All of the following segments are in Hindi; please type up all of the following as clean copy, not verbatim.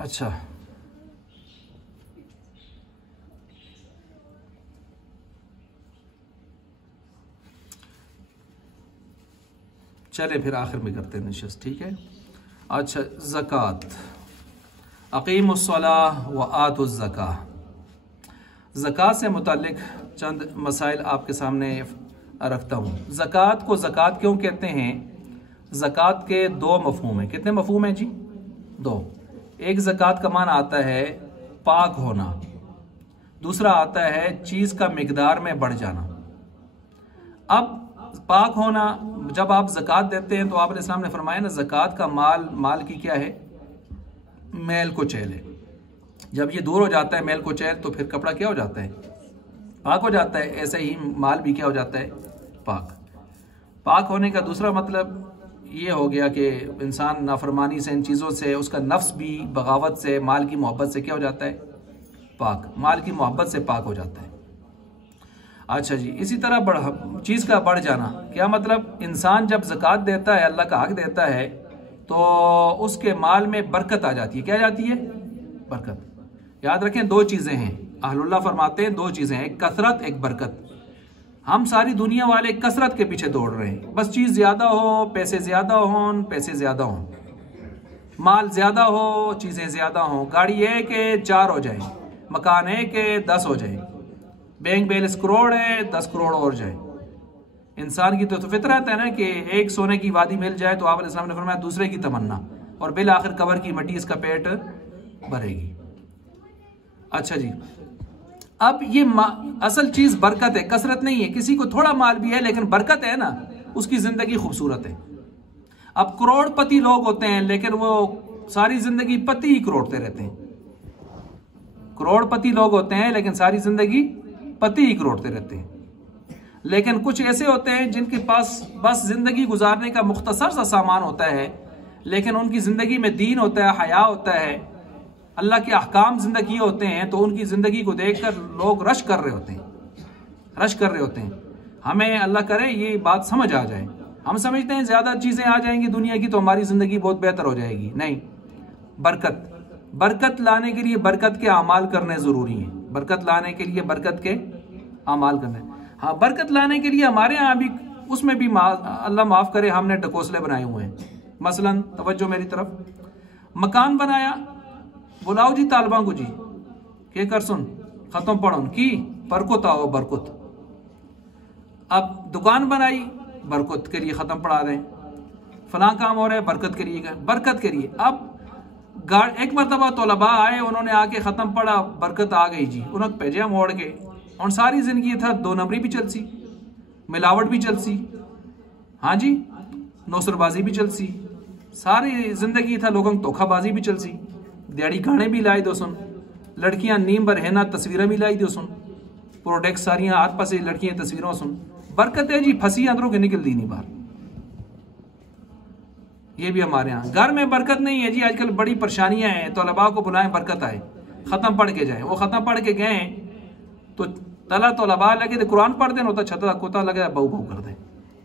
अच्छा, चले फिर आखिर में करते हैं नशिस्त, ठीक है। अच्छा, ज़कात, अक़ीमुस्सलाह व आतुज़्ज़काह। ज़कात से मुताल्लिक़ चंद मसाइल आपके सामने रखता हूँ। ज़कात को ज़कात क्यों कहते हैं? ज़कात के दो मफ़हूम हैं। कितने मफ़हूम हैं जी? दो। एक ज़कात का माना आता है पाक होना, दूसरा आता है चीज़ का मिक़दार में बढ़ जाना। अब पाक होना, जब आप ज़कात देते हैं तो आपने सामने फरमाया ना, ज़कात का माल की क्या है? मैल को चैल है। जब ये दूर हो जाता है मैल को चैल तो फिर कपड़ा क्या हो जाता है? पाक हो जाता है। ऐसे ही माल भी क्या हो जाता है? पाक। पाक होने का दूसरा मतलब ये हो गया कि इंसान नाफरमानी से, इन चीज़ों से, उसका नफ्स भी बगावत से, माल की मोहब्बत से क्या हो जाता है? पाक। माल की मोहब्बत से पाक हो जाता है। अच्छा जी, इसी तरह चीज़ का बढ़ जाना, क्या मतलब? इंसान जब ज़कात देता है, अल्लाह का हक देता है, तो उसके माल में बरकत आ जाती है। क्या आ जाती है? बरकत। याद रखें, दो चीज़ें हैं। अहलुल्लाह फरमाते हैं दो चीज़ें हैं, एक कसरत, एक बरकत। हम सारी दुनिया वाले कसरत के पीछे दौड़ रहे हैं, बस चीज़ ज़्यादा हो, पैसे ज़्यादा हों, पैसे ज़्यादा हों, माल ज़्यादा हो, चीज़ें ज़्यादा हों, गाड़ी है कि 4 हो जाए, मकान है कि 10 हो जाए, बैंक बैलेंस करोड़ है, 10 करोड़ और जाए। इंसान की तो फितरत है ना कि एक सोने की वादी मिल जाए तो आपने सामने फरमाया दूसरे की तमन्ना, और बिल आखिर कबर की मट्टी इसका पेट भरेगी। अच्छा जी, अब ये असल चीज बरकत है, कसरत नहीं है। किसी को थोड़ा माल भी है लेकिन बरकत है ना, उसकी जिंदगी खूबसूरत है। अब करोड़पति लोग होते हैं लेकिन वो सारी जिंदगी पति ही करोड़ते रहते हैं। करोड़पति लोग होते हैं लेकिन सारी जिंदगी पति ही करोड़ते रहते हैं। लेकिन कुछ ऐसे होते हैं जिनके पास बस जिंदगी गुजारने का मुख्तसर सा सामान होता है, लेकिन उनकी जिंदगी में दीन होता है, हया होता है, अल्लाह के अहकाम जिंदगी होते हैं, तो उनकी जिंदगी को देखकर लोग रश कर रहे होते हैं, रश कर रहे होते हैं। हमें अल्लाह करे ये बात समझ आ जाए। हम समझते हैं ज्यादा चीजें आ जाएंगी दुनिया की तो हमारी जिंदगी बहुत बेहतर हो जाएगी। नहीं, बरकत लाने के लिए बरकत के अमाल करने जरूरी हैं। बरकत लाने के लिए बरकत के अमाल करने, हाँ, बरकत लाने के लिए हमारे यहाँ भी, उसमें भी अल्लाह माफ करे, हमने ढकोसले बनाए हुए हैं। मसलन तवज्जो मेरी तरफ, मकान बनाया, बुलाओ जी तालिबां को जी, के कर सुन खत्म पढ़ो की बरकत आओ बरकत। अब दुकान बनाई, बरकत के लिए खत्म पढ़ा रहे हैं। फलां काम हो रहा है, बरकत के लिए, बरकत के लिए। अब एक मरतबा तौलबा आए, उन्होंने आके खत्म पढ़ा, बरकत आ गई जी, उन्होंने पेजा मोड़ के, और सारी जिंदगी था 2 नंबरी भी चलसी, मिलावट भी चलसी, हाँ जी, नौसरबाजी भी चलसी, सारी जिंदगी था लोगों को धोखाबाजी भी चलसी, दिहाड़ी गाने भी लाई दो सुन, लड़कियां नीम भर है ना, तस्वीरें भी लाई दो सुन, प्रोडक्ट सारियां हाथ पास लड़कियां तस्वीरों सुन, बरकत है जी, फंसी अंदरों के निकल दी नहीं बाहर। ये भी हमारे यहाँ घर में बरकत नहीं है जी। आजकल बड़ी परेशानियां हैं, तौलबा को बुलाएं बरकत आए, खत्म पढ़ के जाए। वो खत्म पढ़ के गए तो तला तौलबा लगे तो कुरान पढ़ देना होता, छता कोता लगे बहु बहु कर दे,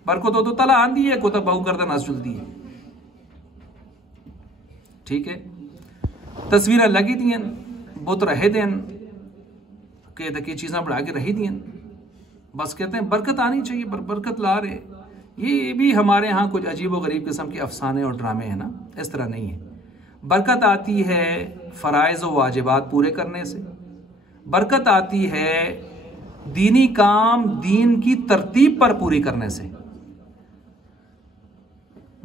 बरकत हो तो तला आंदी है, कोता बहु कर देना चलती है। ठीक है, तस्वीरें लगी दियन, बुत रहे देन के चीज़ें बढ़ा के रही दियन, बस कहते हैं बरकत आनी चाहिए, बरकत ला रहे। ये भी हमारे यहाँ कुछ अजीब व गरीब किस्म के अफसाने और ड्रामे हैं ना, इस तरह नहीं है। बरकत आती है फ़राइज़ व वाजिबात पूरे करने से, बरकत आती है दीनी काम दीन की तरतीब पर पूरी करने से,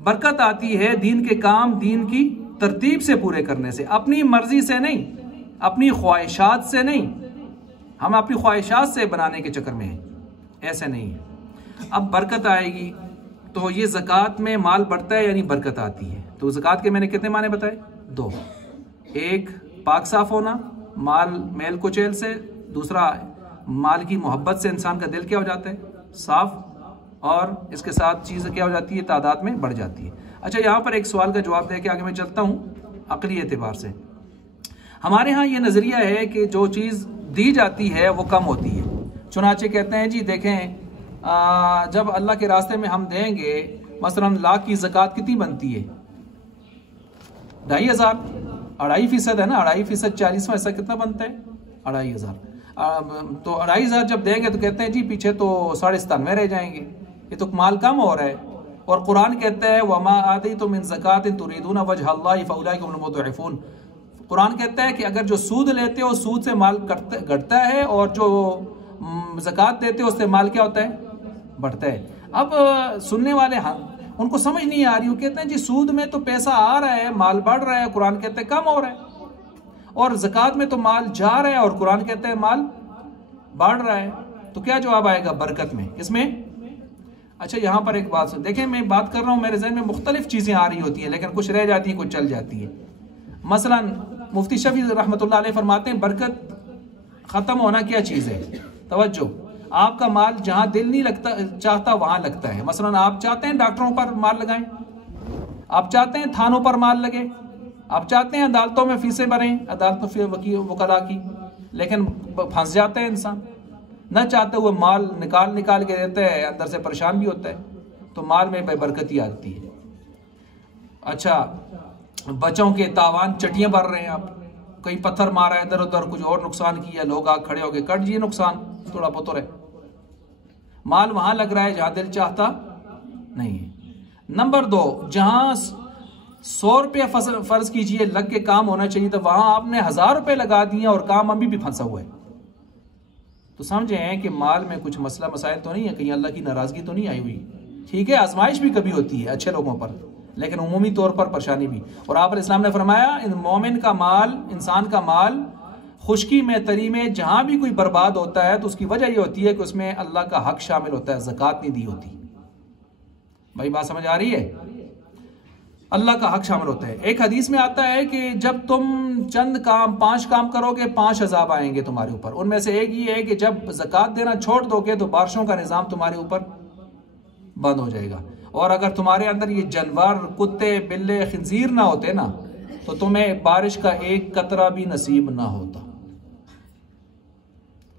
बरकत आती है दीन के काम दीन की तरतीब से पूरे करने से, अपनी मर्जी से नहीं, अपनी ख्वाहिशात से नहीं। हम अपनी ख्वाहिशात से बनाने के चक्कर में हैं, ऐसे नहीं है। अब बरकत आएगी तो ये ज़कात में माल बढ़ता है यानी बरकत आती है। तो ज़कात के मैंने कितने माने बताए? 2। एक पाक साफ होना माल मैल कुचैल से, दूसरा माल की मोहब्बत से इंसान का दिल क्या हो जाता है? साफ, और इसके साथ चीज़ क्या हो जाती है? तादाद में बढ़ जाती है। अच्छा, यहाँ पर एक सवाल का जवाब दे के आगे मैं चलता हूँ। अक़ली एतबार से हमारे यहाँ ये नज़रिया है कि जो चीज़ दी जाती है वो कम होती है। चुनाचे कहते हैं जी देखें, जब अल्लाह के रास्ते में हम देंगे, मसलन लाख की ज़कात कितनी बनती है? 2500। 2.5% है ना, 2.5% 40वां हिस्सा कितना बनता है? 2,500। तो 2,500 जब देंगे तो कहते हैं जी पीछे तो 97.5 रह जाएंगे, ये तो माल कम हो रहा है। और कुरान कहता है वमा आतैतुम मिन ज़कातिन तुरीदूना वजहल्लाहि फउलाइका हुमुल मुद्इफून। कुरान कहता है कि अगर जो सूद लेते हो सूद से माल घटता है, और जो ज़कात देते हो उससे माल क्या होता है? बढ़ता है। अब सुनने वाले उनको समझ नहीं आ रही, वो कहते हैं जी सूद में तो पैसा आ रहा है, माल बढ़ रहा है, कुरान कहता है कम हो रहा है, और ज़कात में तो माल जा रहा है और कुरान कहता है माल बढ़ रहा है। तो क्या जवाब आएगा बरकत में? किसमें? अच्छा, यहाँ पर एक बात सुन, देखें मैं बात कर रहा हूँ, मेरे जहन में मुख्तलिफ चीज़ें आ रही होती हैं, लेकिन कुछ रह जाती है, कुछ चल जाती है। मसलन मुफ्ती शफी रहमतुल्लाह अलैह फरमाते हैं बरकत ख़त्म होना क्या चीज़ है? तवज्जो, आपका माल जहाँ दिल नहीं लगता चाहता वहाँ लगता है। मसलन आप चाहते हैं डॉक्टरों पर माल लगाएं, आप चाहते हैं थानों पर माल लगे, आप चाहते हैं अदालतों में फीसें भरें, अदालतों में वकील वकला की, लेकिन फंस जाता है इंसान, न चाहते हुए माल निकाल के देता है, अंदर से परेशान भी होता है, तो माल में बेबरकती आती है। अच्छा, बच्चों के तावान चटियाँ भर रहे हैं आप, कहीं पत्थर मारा है इधर उधर, कुछ और नुकसान किया, लोग आग खड़े होके कट जिए नुकसान, थोड़ा बहुत है, माल वहां लग रहा है जहां दिल चाहता नहीं है। नंबर 2, जहां 100 रुपये फर्ज कीजिए लग के काम होना चाहिए, तो वहां आपने 1000 रुपये लगा दिए और काम अभी भी फंसा हुआ है। तो समझें कि माल में कुछ मसला मसाइल तो नहीं है, कहीं अल्लाह की नाराजगी तो नहीं आई हुई। ठीक है, आजमाइश भी कभी होती है अच्छे लोगों पर, लेकिन उमूमी तौर पर परेशानी भी। और आप इस्लाम ने फरमाया मोमिन का माल, इंसान का माल खुशकी में तरी में जहां भी कोई बर्बाद होता है तो उसकी वजह यह होती है कि उसमें अल्लाह का हक शामिल होता है, ज़कात नहीं दी होती। भाई बात समझ आ रही है? अल्लाह का हक शामिल होता है। एक हदीस में आता है कि जब तुम चंद काम 5 काम करोगे 5 अजाब आएंगे तुम्हारे ऊपर। उनमें से एक ये है कि जब ज़कात देना छोड़ दोगे तो बारिशों का निज़ाम तुम्हारे ऊपर बंद हो जाएगा, और अगर तुम्हारे अंदर ये जानवर कुत्ते बिल्ले खिंजीर ना होते ना तो तुम्हें बारिश का एक कतरा भी नसीब ना होता।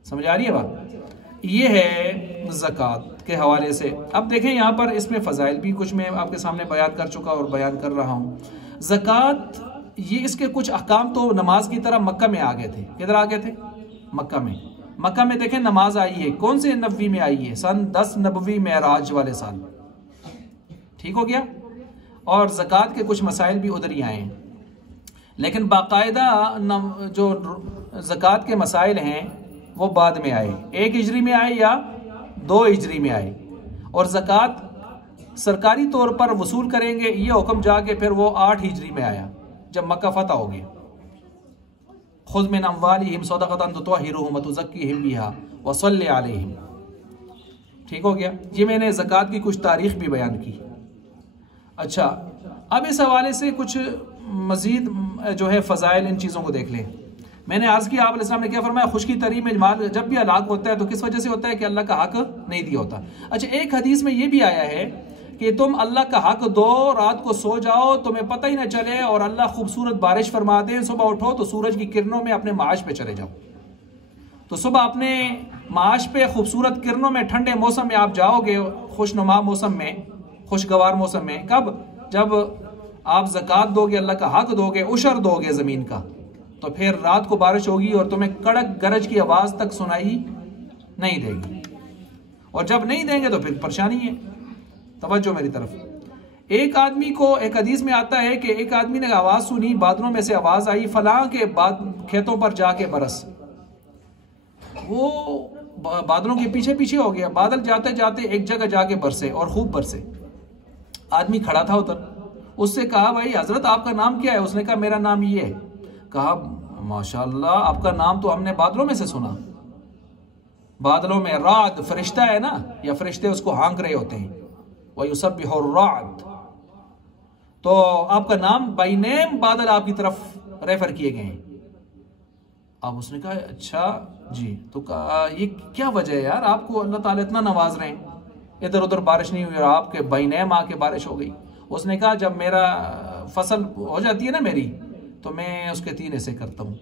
समझ आ रही है बात? ये है ज़कात के हवाले से। अब देखें यहाँ पर इसमें फ़ज़ाइल भी कुछ मैं आपके सामने बयान कर चुका और बयान कर रहा हूँ। ज़कात ये इसके कुछ अहकाम तो नमाज की तरह मक्का में आ गए थे। किधर आ गए थे? मक्का में। मक्का में देखें नमाज आई है, कौन से नबवी में आई है? सन 10 नबवी मेराज वाले साल। ठीक हो गया। और ज़कात के कुछ मसाइल भी उधर ही आए हैं, लेकिन बाकायदा जो ज़कात के मसाइल हैं वो बाद में आए। 1 हिजरी में आए या 2 हिजरी में आए। और ज़कात सरकारी तौर पर वसूल करेंगे ये हुक्म जाके फिर वो 8 हिजरी में आया जब मक्का फतह हो गया। खुज़ मिन अम्वालिहिम सदक़तन तुत्तहिरुहुम व तुज़क्कीहिम बिहा व सल्लि अलैहिम। ठीक हो गया। ये मैंने ज़कात की कुछ तारीख भी बयान की। अच्छा, अब इस हवाले से कुछ मजीद जो है फ़ज़ाइल इन चीज़ों को देख लें। मैंने आज की आप इस्लाम ने क्या फरमाया? खुशकी तरी में माल जब भी हलाक होता है तो किस वजह से होता है? कि अल्लाह का हक नहीं दिया होता। अच्छा, एक हदीस में ये भी आया है कि तुम अल्लाह का हक दो, रात को सो जाओ, तुम्हें पता ही ना चले, और अल्लाह खूबसूरत बारिश फरमा दे, सुबह उठो तो सूरज की किरणों में अपने माश पे चले जाओ। तो सुबह अपने माश पे खूबसूरत किरणों में ठंडे मौसम में आप जाओगे, खुशनुमा मौसम में, खुशगवार मौसम में। कब? जब आप ज़कात दोगे, अल्लाह का हक दोगे, उशर दोगे ज़मीन का, तो फिर रात को बारिश होगी और तुम्हें कड़क गरज की आवाज़ तक सुनाई नहीं देगी। और जब नहीं देंगे तो फिर परेशानी है। तवज्जो मेरी तरफ। एक आदमी को, एक हदीस में आता है कि एक आदमी ने आवाज़ सुनी, बादलों में से आवाज़ आई, फलां के बाद खेतों पर जाके बरस। वो बादलों के पीछे पीछे हो गया, बादल जाते जाते एक जगह जाके बरसे और खूब बरसे। आदमी खड़ा था उधर, उससे कहा भाई हजरत आपका नाम क्या है? उसने कहा मेरा नाम ये है। कहा माशाल्लाह, आपका नाम तो हमने बादलों में से सुना। बादलों में रात फरिश्ता है ना, या फरिश्ते उसको हाँक रहे होते हैं, वह युसब्बिहु रात। तो आपका नाम बाई नेम बादल आपकी तरफ रेफर किए गए हैं। अब उसने कहा अच्छा जी। तो कहा ये क्या वजह है यार, आपको अल्लाह ताला इतना नवाज रहे हैं, इधर उधर बारिश नहीं हुई और आपके बाई नेम आके बारिश हो गई। उसने कहा जब मेरा फसल हो जाती है ना मेरी, तो मैं उसके 3 हिस्से करता हूँ।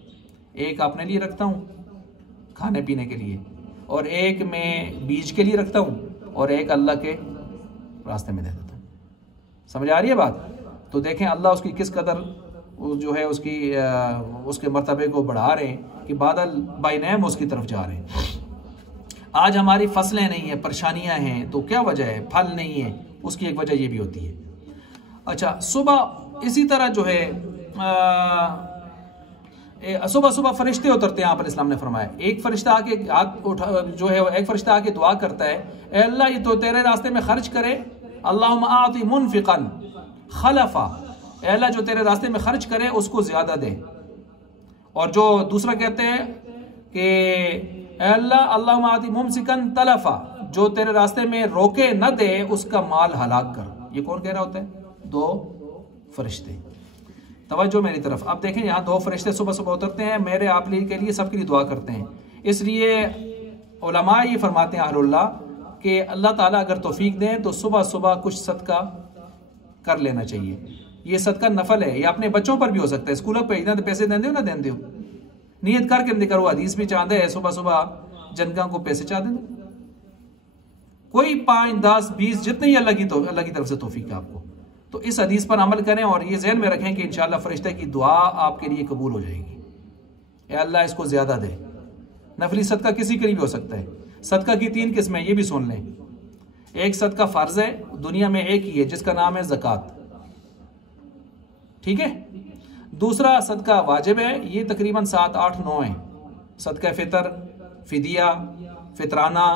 एक अपने लिए रखता हूँ खाने पीने के लिए, और एक मैं बीज के लिए रखता हूँ, और एक अल्लाह के रास्ते में दे देता हूँ। समझ आ रही है बात? तो देखें अल्लाह उसकी किस कदर जो है उसके मर्तबे को बढ़ा रहे हैं कि बादल बाय नेम उसकी तरफ जा रहे हैं। आज हमारी फसलें नहीं है, परेशानियां हैं, तो क्या वजह है? फल नहीं है, उसकी एक वजह ये भी होती है। अच्छा, सुबह इसी तरह जो है सुबह सुबह फरिश्ते उतरते हैं। यहाँ पर इस्लाम ने फरमाया एक फरिश्ता आके हाथ उठा जो है एक फरिश्ता आके दुआ करता है, ए अल्लाह ये तो तेरे रास्ते में खर्च करे, अल्लाहुम्मा आति मुनफिकन खलफा, ए अल्लाह जो तेरे रास्ते में खर्च करे उसको ज्यादा दे। और जो दूसरा कहते हैं कि ए अल्लाह अल्लाहुम्मा आति मुमसिकन तलफा, जो तेरे रास्ते में रोके न दे उसका माल हलाक कर। ये कौन कह रहा होता है? दो फरिश्ते। तवज्जो मेरी तरफ। अब देखें यहाँ दो फरिश्ते सुबह सुबह उतरते हैं, मेरे आप के लिए सबके लिए दुआ करते हैं। इसलिए उलमा ये फरमाते हैं अहलुल्लाह कि अल्लाह ताला अगर तौफीक दें तो सुबह सुबह कुछ सदका कर लेना चाहिए। ये सदका नफल है, ये अपने बच्चों पर भी हो सकता है। स्कूलों पर इतना पैसे दें दो ना दें दो, नियत करके नहीं करो। हदीस भी चाहते है सुबह सुबह जनगा को पैसे चाहते दो, कोई 5, 10, 20 जितनी अल्लाह की तरफ से तौफीक है आपको। तो इस हदीस पर अमल करें और ये ज़हन में रखें कि इंशाअल्लाह फरिश्ते की दुआ आपके लिए कबूल हो जाएगी। ए अल्लाह इसको ज़्यादा दे। नफली सदका किसी के लिए भी हो सकता है। सदका की 3 किस्में, ये भी सुन लें। एक सदका फ़र्ज है, दुनिया में एक ही है, जिसका नाम है ज़कात, ठीक है। दूसरा सदका वाजिब है, ये तकरीबन 7, 8, 9 है। सदका फ़ितर, फिदिया, फितराना,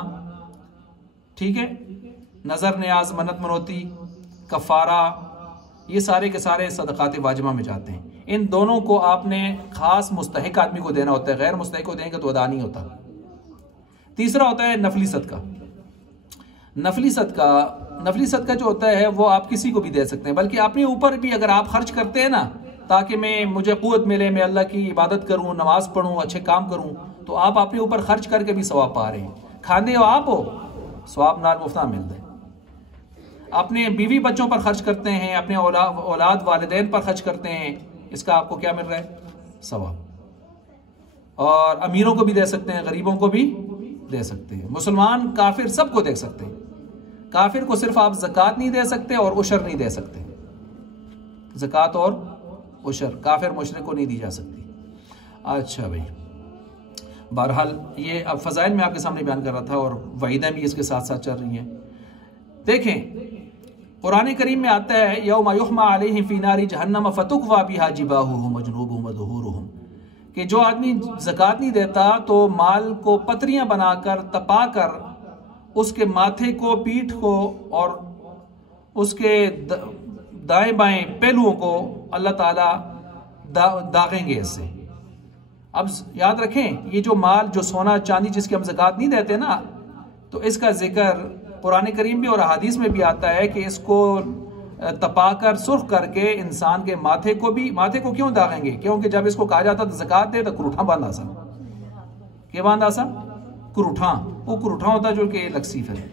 ठीक है, नज़र न्याज, मन्नत मनोती, कफ़ारा, ये सारे के सारे सदक़ात वाजिबा में जाते हैं। इन दोनों को आपने खास मुस्तहिक आदमी को देना होता है, गैर मुस्तहिक को देंगे तो अदा नहीं होता। तीसरा होता है नफली सदका। नफली सदका जो होता है वो आप किसी को भी दे सकते हैं, बल्कि अपने ऊपर भी अगर आप खर्च करते हैं ना, ताकि मुझे क़ुव्वत मिले, मैं अल्लाह की इबादत करूँ, नमाज पढ़ूँ, अच्छे काम करूँ, तो आप अपने ऊपर खर्च करके भी सवाब पा रहे हैं। खाने हो आप हो, सवाब नाल मुफ्ता मिलता है। अपने बीवी बच्चों पर खर्च करते हैं, अपने औलाद वालिदैन पर खर्च करते हैं, इसका आपको क्या मिल रहा है? सवाब। और अमीरों को भी दे सकते हैं, गरीबों को भी दे सकते हैं, मुसलमान काफिर सबको दे सकते हैं। काफिर को सिर्फ आप ज़कात नहीं दे सकते और उशर नहीं दे सकते। ज़कात और उशर काफिर मुशरिक को नहीं दी जा सकती। अच्छा भाई, बहरहाल ये अब फ़ज़ाइल में आपके सामने बयान कर रहा था और वईदें भी इसके साथ साथ चल रही हैं। देखें कुरान करीम में आता है, यौमा युहमा अलैहिम फी नारी जहन्नम फतुक्वा बिहा जिबाहुहुम वजुनूबुहुम वज़ुहूरुहुम, कि जो आदमी ज़कात नहीं देता तो माल को पतरियां बनाकर तपाकर उसके माथे को, पीठ को और उसके दाएं बाएं पहलुओं को अल्लाह ताला दागेंगे इससे। अब याद रखें, ये जो माल, जो सोना चांदी जिसकी हम ज़कात नहीं देते ना, तो इसका जिक्र कुरान करीम भी और अहादीस में भी आता है कि इसको तपाकर सुर्ख करके इंसान के माथे को क्यों दागेंगे? क्योंकि जब इसको कहा जाता था ज़कात दे तो कुरूठा बांधा सा, क्या बांधा सा? कुरूठा। वो कुरूठा होता जो कि लक्सीफ है।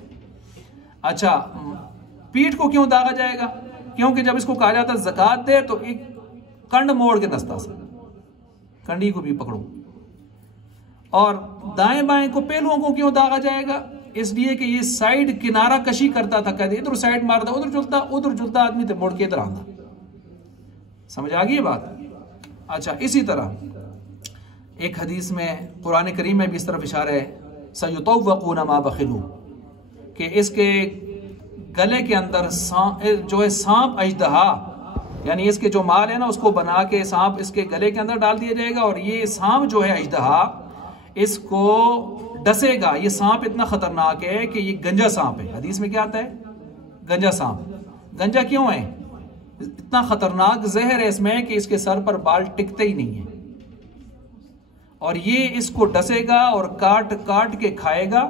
अच्छा, पीठ को क्यों दागा जाएगा? क्योंकि जब इसको कहा जाता ज़कात दे तो एक कंड मोड़ के नस्ता सा, कंडी को भी पकड़ो। और दाएं बाएं को, पहलुओं को क्यों दागा जाएगा? इसलिए कि ये साइड किनारा कशी करता था, कहते इधर साइड मारता, उधर जुलता आदमी तो मुड़ के इधर आंदा। समझ आ गई ये बात? अच्छा, इसी तरह एक हदीस में कुरान करीम में भी इस तरफ इशारा है, सयुतव्वक़ून मा बखिलू, कि इसके गले के अंदर जो है सांप अजदहा, यानी इसके जो माल है ना उसको बना के सांप इसके गले के अंदर डाल दिया जाएगा और ये सांप जो है अजदहा इसको डसेगा। ये सांप इतना खतरनाक है कि ये गंजा सांप है। हदीस में क्या आता है? गंजा सांप। गंजा क्यों है? इतना खतरनाक जहर है इसमें कि इसके सर पर बाल टिकते ही नहीं है और ये इसको डसेगा और काट काट के खाएगा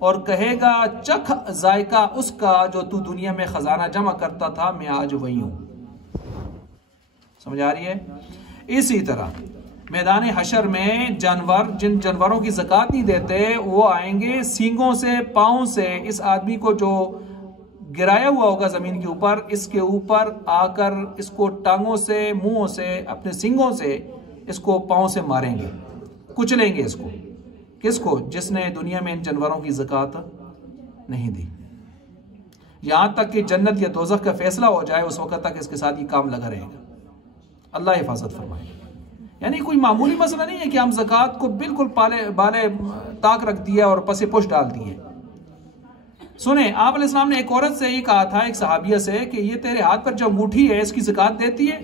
और कहेगा, चख जायका उसका जो तू दुनिया में खजाना जमा करता था, मैं आज वही हूं। समझ आ रही है? इसी तरह मैदान हशर में जानवर, जिन जानवरों की ज़कात नहीं देते, वो आएंगे सींगों से, पाँव से इस आदमी को जो गिराया हुआ होगा जमीन के ऊपर, इसके ऊपर आकर इसको टांगों से, मुंहों से, अपने सींगों से इसको पाँव से मारेंगे, कुचलेंगे इसको। किसको? जिसने दुनिया में इन जानवरों की ज़कात नहीं दी। यहां तक कि जन्नत या दोज़ख का फैसला हो जाए, उस वक्त तक इसके साथ ये काम लगा रहेगा। अल्लाह हिफाजत फरमाए। यानी कोई मामूली मसला नहीं है कि हम ज़कात को बिल्कुल बाले ताक रख दिया और पसे पुश डाल दिए। सुने, आप अलैहिस्सलाम ने एक औरत से ये कहा था, एक सहाबिया से, कि ये तेरे हाथ पर जो अंगूठी है इसकी ज़कात देती है?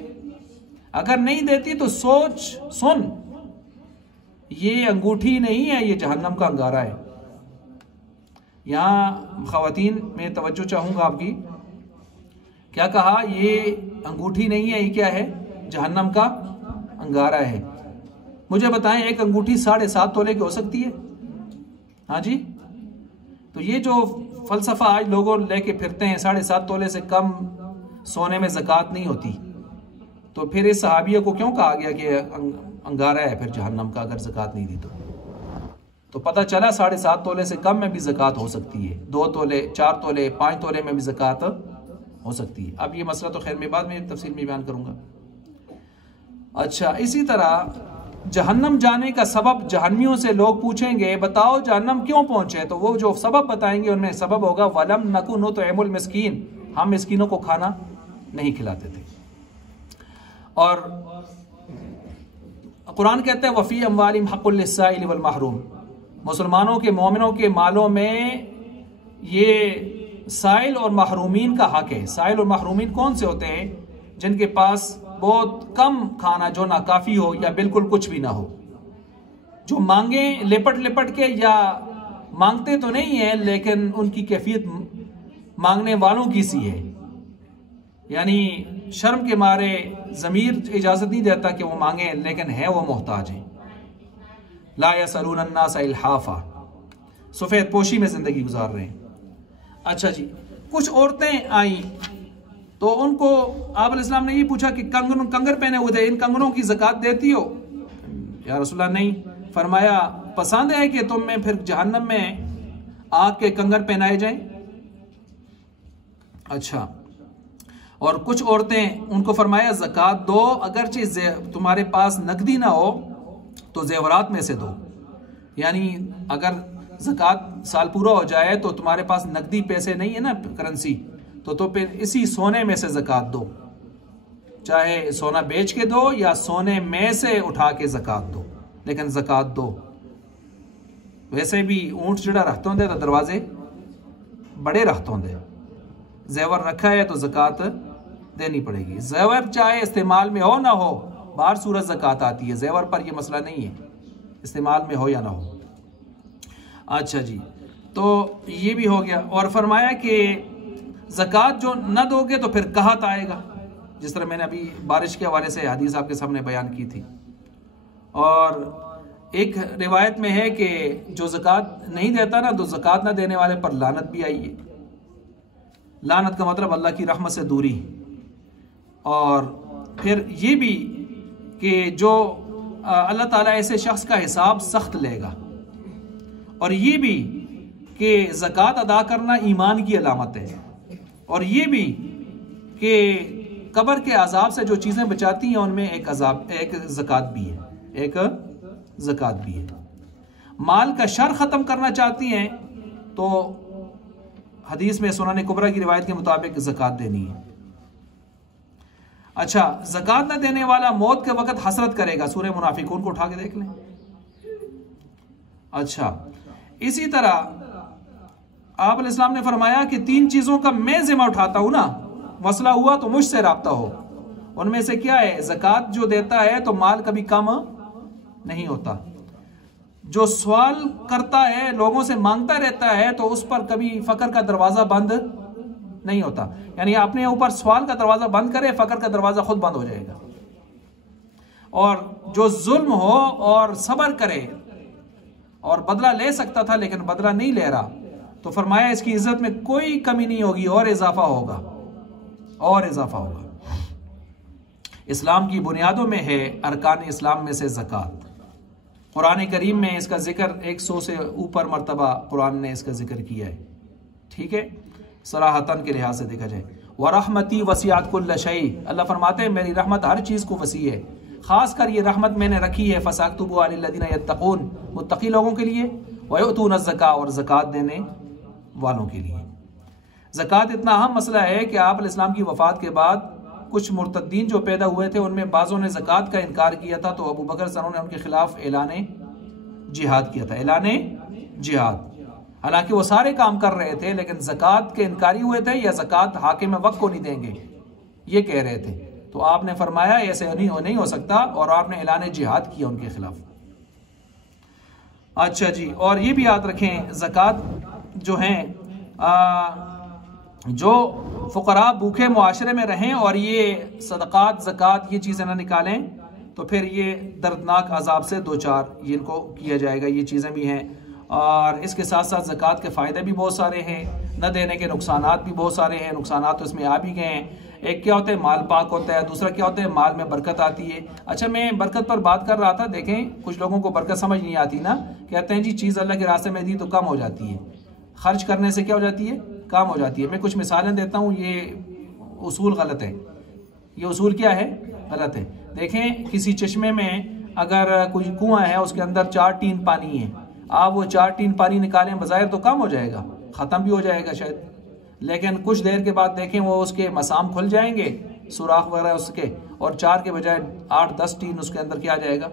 अगर नहीं देती तो सोच सुन, ये अंगूठी नहीं है, ये जहन्नम का अंगारा है। यहाँ ख़वातीन में तवज्जो चाहूँगा आपकी, क्या कहा? ये अंगूठी नहीं है, ये क्या है? जहन्नम का अंगारा है। मुझे बताएं, एक अंगूठी 7.5 तोले की हो सकती है? हाँ जी। तो ये जो फलसफा आज लोगों लेके फिरते हैं 7.5 तोले से कम सोने में ज़कात नहीं होती, तो फिर इस सहाबिया को क्यों कहा गया कि अंगारा है फिर जहन्नम का, अगर ज़कात नहीं दी तो पता चला 7.5 तोले से कम में भी ज़कात हो सकती है, 2 तोले, 4 तोले, 5 तोले में भी ज़कात हो सकती है। अब ये मसला तो खैर मैं बाद में तफसील में बयान करूंगा। अच्छा, इसी तरह जहन्नम जाने का सबब जहन्मियों से लोग पूछेंगे, बताओ जहन्नम क्यों पहुंचे? तो वो जो सबब बताएंगे उनमें सबब होगा वलम नकु नुतइमुल मिस्कीन, हम मिस्कीनों को खाना नहीं खिलाते थे। और कुरान कहता है वफ़ी अम्वालिहिम हक़्क़ुल लिस्साइल वल महरूम, मुसलमानों के मोमिनों के मालों में ये साइल और महरूमीन का हक है। साइल और महरूमीन कौन से होते हैं? जिनके पास बहुत कम खाना, जो ना काफ़ी हो या बिल्कुल कुछ भी ना हो, जो मांगे लिपट लिपट के, या मांगते तो नहीं है लेकिन उनकी कैफियत मांगने वालों की सी है। यानी शर्म के मारे ज़मीर इजाज़त नहीं देता कि वो मांगे, लेकिन है वो मोहताज है। ला यसअलून अन्नास इल्हाफा, सफ़ेद पोशी में ज़िंदगी गुजार रहे हैं। अच्छा जी, कुछ औरतें आई तो उनको आप अलैहिस्सलाम ने ये पूछा कि कंगन पहने हुए थे, इन कंगनों की ज़कात देती हो? या रसूलल्लाह नहीं। फरमाया पसंद है कि तुम में फिर जहन्नम में आग के कंगन पहनाए जाएं? अच्छा, और कुछ औरतें, उनको फरमाया ज़कात दो, अगरचे तुम्हारे पास नकदी ना हो तो जेवरात में से दो। यानी अगर ज़कात साल पूरा हो जाए तो तुम्हारे पास नकदी पैसे नहीं है ना, करेंसी, तो फिर इसी सोने में से ज़कात दो, चाहे सोना बेच के दो या सोने में से उठा के ज़कात दो, लेकिन ज़कात दो। वैसे भी ऊँट जड़ा रखते होंगे तो दरवाजे बड़े रखते होंगे, जेवर रखा है तो ज़कात देनी पड़ेगी। जेवर चाहे इस्तेमाल में हो ना हो, बाहर सूरत ज़कात आती है, जेवर पर यह मसला नहीं है, इस्तेमाल में हो या ना हो। अच्छा जी, तो ये भी हो गया। और फरमाया कि ज़कात जो न दोगे तो फिर कहत आएगा, जिस तरह मैंने अभी बारिश के हवाले से हदीस आपके सामने बयान की थी। और एक रिवायत में है कि जो ज़कात नहीं देता ना, तो ज़कात न देने वाले पर लानत भी आई है। लानत का मतलब अल्लाह की रहमत से दूरी। और फिर ये भी कि जो अल्लाह ताला ऐसे शख्स का हिसाब सख्त लेगा। और ये भी कि ज़कात अदा करना ईमान की अलामत है। और ये भी कि कब्र के अजाब से जो चीज़ें बचाती हैं उनमें एक ज़कात भी है, एक ज़कात भी है। माल का शर ख़त्म करना चाहती हैं तो हदीस में सुनाने कुबरा की रिवायत के मुताबिक ज़कात देनी है। अच्छा, ज़कात न देने वाला मौत के वक़्त हसरत करेगा, सूरह मुनाफिकून को उठा के देख लें। अच्छा, इसी तरह आप अलैहिस्सलाम ने फरमाया कि 3 चीज़ों का मैं ज़िम्मा उठाता हूँ ना, मसला हुआ तो मुझसे राब्ता हो। उनमें से क्या है? ज़कात जो देता है तो माल कभी कम नहीं होता। जो सवाल करता है, लोगों से मांगता रहता है, तो उस पर कभी फ़क्र का दरवाज़ा बंद नहीं होता। यानी अपने ऊपर सवाल का दरवाज़ा बंद करे, फ़क्र का दरवाज़ा खुद बंद हो जाएगा। और जो जुल्म हो और सब्र करे और बदला ले सकता था लेकिन बदला नहीं ले रहा, तो फरमाया इसकी इज्जत में कोई कमी नहीं होगी और इजाफा होगा, और इजाफा होगा। इस्लाम की बुनियादों में है, अरकान इस्लाम में से ज़कात। कुरान करीम में इसका जिक्र 100 से ऊपर मरतबा कुरान ने इसका जिक्र किया है। ठीक है, सराहतन के लिहाज से देखा जाए। व रहमती वसीअत कुल्ल शै, अल्लाह फरमाते हैं मेरी रहमत हर चीज़ को वसी है। खास कर ये रहमत मैंने रखी है फसाक्तुबु अलिल्लज़ीना यत्तक़ून, मुत्तक़ी लोगों के लिए, व युअतून ज़का, और ज़कात देने वालों के लिए। ज़कात इतना अहम मसला है कि आप अलैहिस्सलाम की वफ़ात के बाद कुछ मुर्तद्दीन जो पैदा हुए थे उनमें बाज़ों ने ज़कात का इनकार किया था, तो अबू बकर सनों ने उनके खिलाफ ऐलान जिहाद किया था, ऐलान जिहाद। हालांकि वो सारे काम कर रहे थे लेकिन ज़कात के इनकारी हुए थे, या ज़कात हाकिम वक्त को नहीं देंगे ये कह रहे थे। तो आपने फरमाया ऐसे नहीं हो सकता, और आपने ऐलान जिहाद किया उनके खिलाफ। अच्छा जी, और ये भी याद रखें ज़कात जो हैं जो फ़ुक़रा भूखे मुआशरे में रहें और ये सदक़ात ज़कात ये चीज़ें ना निकालें तो फिर ये दर्दनाक अजाब से दो चार ये इनको किया जाएगा। ये चीज़ें भी हैं, और इसके साथ साथ ज़कात के फ़ायदे भी बहुत सारे हैं, न देने के नुकसानात भी बहुत सारे हैं। नुकसानात तो इसमें आ भी गए हैं। एक क्या होता है, माल पाक होता है, दूसरा क्या होता है, माल में बरकत आती है। अच्छा, मैं बरकत पर बात कर रहा था। देखें, कुछ लोगों को बरकत समझ नहीं आती ना, कहते हैं जी चीज़ अल्लाह के रास्ते में दी तो कम हो जाती है, खर्च करने से क्या हो जाती है, कम हो जाती है। मैं कुछ मिसालें देता हूँ, ये उसूल गलत है। ये उसूल क्या है, गलत है। देखें, किसी चश्मे में अगर कोई कुआं है, उसके अंदर 4 टीन पानी है, आप वो 4 टीन पानी निकालें, बज़ाहिर तो कम हो जाएगा, ख़त्म भी हो जाएगा शायद, लेकिन कुछ देर के बाद देखें वो उसके मसाम खुल जाएंगे, सुराख वगैरह उसके, और 4 के बजाय 8-10 टीन उसके अंदर क्या आ जाएगा,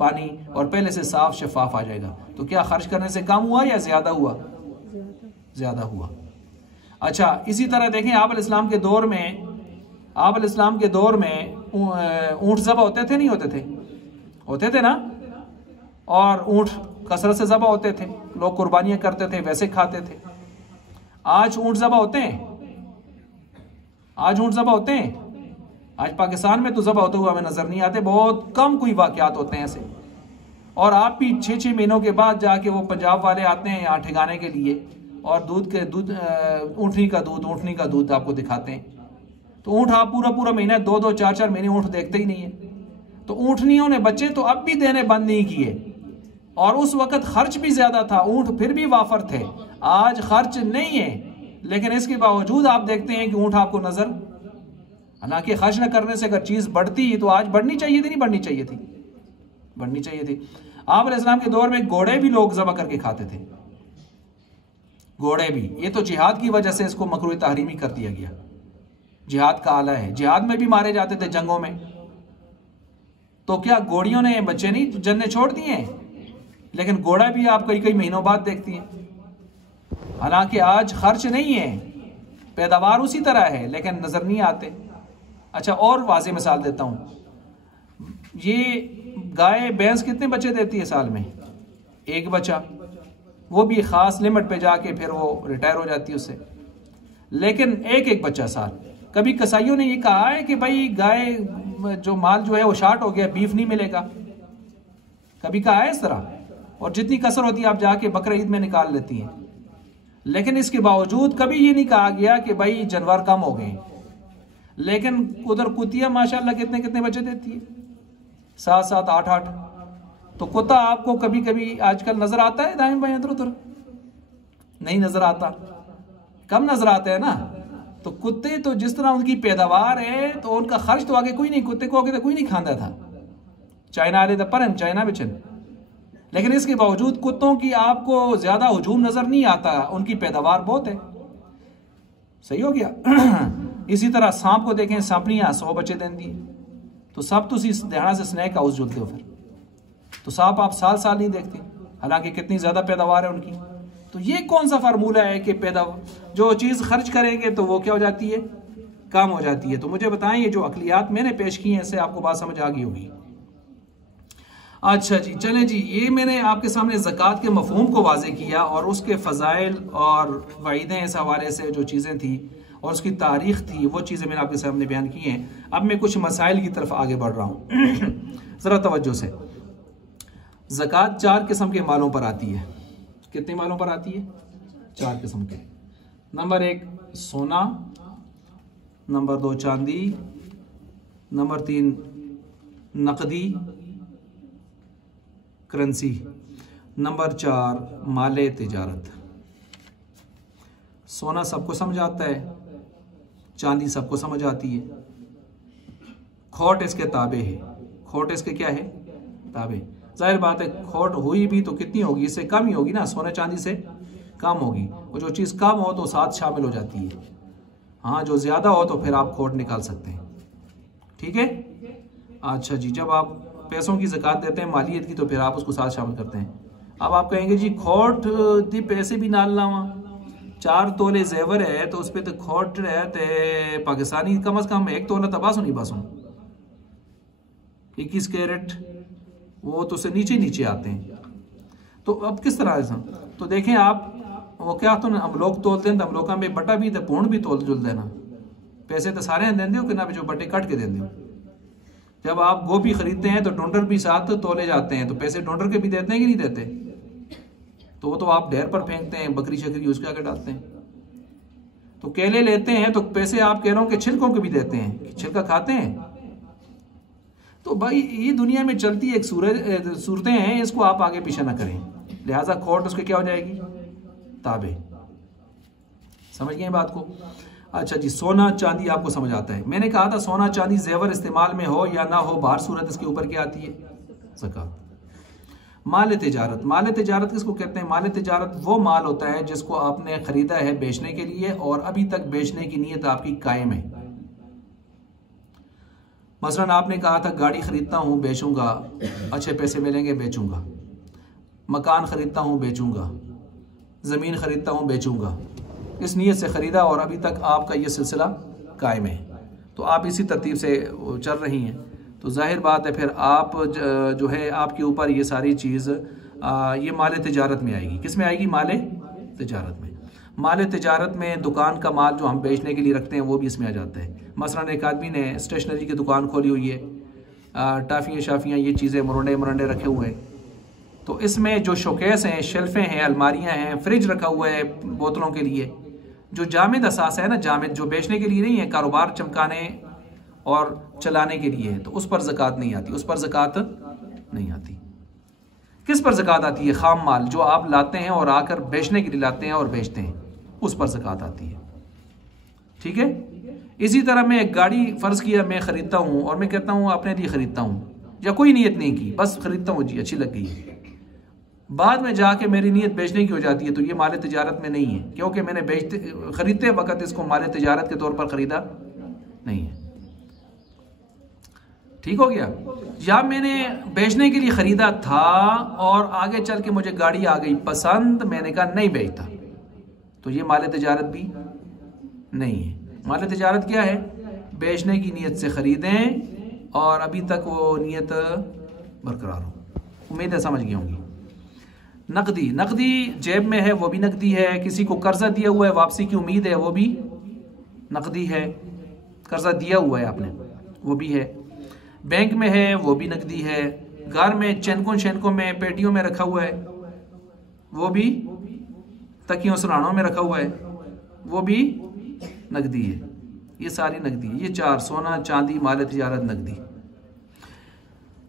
पानी, और पहले से साफ शफाफ आ जाएगा। तो क्या खर्च करने से कम हुआ या ज़्यादा हुआ, ज़्यादा हुआ। अच्छा, इसी तरह देखें आप अलैहिस्सलाम के दौर में ऊँट ज़बह होते थे, नहीं होते थे, होते थे ना, और ऊँट कसरत से ज़बह होते थे, लोग कुर्बानियाँ करते थे, वैसे खाते थे। आज ऊँट ज़बह होते हैं, आज ऊँट ज़बह होते हैं, आज पाकिस्तान में तो ज़बह होते हुए हमें नज़र नहीं आते, बहुत कम कोई वाक़यात होते हैं ऐसे। और आप भी 6-6 महीनों के बाद जाके वो पंजाब वाले आते हैं यहाँ ठिकाने के लिए, और ऊँटनी का दूध आपको दिखाते हैं। तो ऊँट आप पूरा महीना 2-2, 4-4 महीने ऊँट देखते ही नहीं है। तो ऊँटनियों ने बच्चे तो अब भी देने बंद नहीं किए, और उस वक़्त खर्च भी ज़्यादा था, ऊँट फिर भी वाफर थे। आज खर्च नहीं है, लेकिन इसके बावजूद आप देखते हैं कि ऊँट आपको नज़र, हालांकि खर्च न करने से अगर चीज़ बढ़ती तो आज बढ़नी चाहिए थी, नहीं बढ़नी चाहिए थी, बढ़नी चाहिए थी। आप अलैहिस्सलाम के दौर में घोड़े भी लोग ज़बह करके खाते थे, घोड़े भी। ये तो जिहाद की वजह से इसको मकरूह तहरीमी कर दिया गया, जिहाद का आला है, जिहाद में भी मारे जाते थे जंगों में। तो क्या घोड़ियों ने बच्चे नहीं जन्ने छोड़ दिए हैं, लेकिन घोड़ा भी आप कई महीनों बाद देखती हैं। हालांकि आज खर्च नहीं है, पैदावार उसी तरह है, लेकिन नजर नहीं आते। अच्छा, और वाज़ेह मिसाल देता हूं, ये गाय भैंस कितने बच्चे देती है साल में, एक बच्चा, वो भी खास लिमिट पे जाके फिर वो रिटायर हो जाती है उससे, लेकिन एक बच्चा साल। कभी कसाईयों ने ये कहा है कि भाई गाय जो माल जो है वो शार्ट हो गया, बीफ नहीं मिलेगा, कभी कहा है इस तरह? और जितनी कसर होती है आप जाके बकरा ईद में निकाल लेती हैं, लेकिन इसके बावजूद कभी ये नहीं कहा गया कि भाई जानवर कम हो गए। लेकिन उधर कुतिया माशाल्लाह कितने बच्चे देती है, 7-7, 8-8। तो कुत्ता आपको कभी कभी आजकल नजर आता है दाएं बाएं इधर उधर, नहीं नजर आता, कम नजर आता है ना। तो कुत्ते तो जिस तरह उनकी पैदावार है तो उनका खर्च तो आगे कोई नहीं, कुत्ते को आगे तो कोई नहीं खांदा था, चाइना आले परन चाइना बिचन। लेकिन इसके बावजूद कुत्तों की आपको ज्यादा हुजूम नजर नहीं आता, उनकी पैदावार बहुत है। सही हो गया। इसी तरह सांप को देखें, सांपनियां 100 बच्चे देती है, तो सब तो देहाना से स्नैक हाउस जुलते हो, फिर तो सांप आप साल नहीं देखते, हालांकि कितनी ज्यादा पैदावार है उनकी। तो ये कौन सा फार्मूला है कि जो चीज खर्च करेंगे तो वो क्या हो जाती है, कम हो जाती है। तो मुझे बताएं, ये जो अकलियात मैंने पेश की हैं इससे आपको बात समझ आ गई होगी। अच्छा जी, चलें जी, ये मैंने आपके सामने ज़कात के मफ़हूम को वाज़े किया और उसके फ़ज़ाइल और वाइदें इस हवाले से जो चीज़ें थी और उसकी तारीख़ थी, वो चीज़ें मैंने आपके सामने बयान की हैं। अब मैं कुछ मसाइल की तरफ आगे बढ़ रहा हूँ। ज़रा तवज्जो से। ज़कात 4 किस्म के मालों पर आती है। कितने मालों पर आती है? 4 किस्म के। नंबर 1 सोना, नंबर 2 चांदी, नंबर 3 नकदी करेंसी, नंबर 4 माले तिजारत। सोना सबको समझ आता है, चांदी सबको समझ आती है, खोट इसके ताबे है। खोट इसके क्या है? ताबे। जाहिर बात है खोट हुई भी तो कितनी होगी, इससे कम ही होगी ना, सोने चांदी से कम होगी। और जो चीज़ कम हो तो साथ शामिल हो जाती है। हाँ, जो ज़्यादा हो तो फिर आप खोट निकाल सकते हैं। ठीक है। अच्छा जी, जब आप पैसों की ज़कात देते हैं मालियत की, तो फिर आप उसको साथ शामिल करते हैं। अब आप कहेंगे जी खोट दी पैसे भी नाल लावा, 4 तोले जेवर है तो उस पर तो खोट है तो पाकिस्तानी कम अज कम 1 तोला तबासू नहीं बासू, 21 कैरेट वो तो उससे नीचे नीचे आते हैं। तो अब किस तरह ऐसा, तो देखें आप वो क्या तो हम लोग तोल दें तो हम लोग में बटा भी तो पूर्ण भी तोल जुल देना, पैसे तो सारे देंगे हो कि ना जो बटे कट के देंगे हो। जब आप गोभी खरीदते हैं तो डोंडर भी साथ तोले जाते हैं, तो पैसे डोंडर के भी देते हैं कि नहीं देते, तो वो तो आप ढेर पर फेंकते हैं, बकरी शकरी उसके आगे डालते हैं। तो केले लेते हैं तो पैसे आप कह रहा हूं कि छिलकों के भी देते हैं, छिलका खाते हैं। तो भाई ये दुनिया में चलती एक सूरतें हैं, इसको आप आगे पीछे ना करें, लिहाजा खोट उसके क्या हो जाएगी, ताबे। समझ गए बात को। अच्छा जी, सोना चांदी आपको समझ आता है। मैंने कहा था सोना चांदी जेवर इस्तेमाल में हो या ना हो, बाहर सूरत इसके ऊपर क्या आती है, ज़कात। माल तिजारत, माल तिजारत किसको कहते हैं, माल तिजारत वो माल होता है जिसको आपने खरीदा है बेचने के लिए और अभी तक बेचने की नीयत आपकी कायम है। मसलन आपने कहा था गाड़ी खरीदता हूँ बेचूंगा, अच्छे पैसे मिलेंगे बेचूंगा, मकान खरीदता हूँ बेचूंगा, ज़मीन खरीदता हूँ बेचूंगा, इस नीयत से ख़रीदा और अभी तक आपका ये सिलसिला कायम है, तो आप इसी तरतीब से चल रही हैं। तो जाहिर बात है फिर आप जो है आपके ऊपर ये सारी चीज़ ये माल तिजारत में आएगी। किस में आएगी, माल तिजारत में। माल तिजारत में दुकान का माल जो हम बेचने के लिए रखते हैं वो भी इसमें आ जाता है। मसलन एक आदमी ने स्टेशनरी की दुकान खोली हुई है, टाफ़ियाँ शाफियाँ ये चीज़ें मरंडे रखे हुए हैं, तो इसमें जो शोकेस हैं, शेल्फें हैं, अलमारियाँ हैं, फ्रिज रखा हुआ है बोतलों के लिए, जो जामिद असास है ना, जामिद जो बेचने के लिए नहीं है, कारोबार चमकाने और चलाने के लिए है, तो उस पर ज़कात नहीं आती, उस पर ज़कात नहीं आती। किस पर ज़कात आती है, खाम माल जो आप लाते हैं और आकर बेचने के लिए लाते हैं और बेचते हैं, उस पर ज़कात आती है। ठीक है। इसी तरह मैं एक गाड़ी फ़र्ज़ किया मैं ख़रीदता हूँ और मैं कहता हूँ अपने लिए ख़रीदता हूँ, या कोई नीयत नहीं की, बस ख़रीदता हूँ जी अच्छी लग गई है, बाद में जाके मेरी नीयत बेचने की हो जाती है, तो ये माल तिजारत में नहीं है, क्योंकि मैंने खरीदते वक्त इसको माल तिजारत के तौर पर ख़रीदा नहीं है। ठीक हो गया। या मैंने बेचने के लिए ख़रीदा था और आगे चल के मुझे गाड़ी आ गई पसंद, मैंने कहा नहीं बेचता, तो ये माल तिजारत भी नहीं है। माल तिजारत क्या है, बेचने की नीयत से ख़रीदें और अभी तक वो नीयत बरकरार हो। उम्मीद है समझ गई होंगी। नकदी, नकदी जेब में है वो भी नकदी है, किसी को कर्जा दिया हुआ है वापसी की उम्मीद है वो भी नकदी है, कर्जा दिया हुआ है आपने वो भी है, बैंक में है वो भी नकदी है, घर में चैनकों में पेटियों में रखा हुआ है वो भी, तकियों सरानों में रखा हुआ है वो भी नकदी है। ये सारी नकदी है, ये 4 सोना चांदी माल तिजारत नकदी,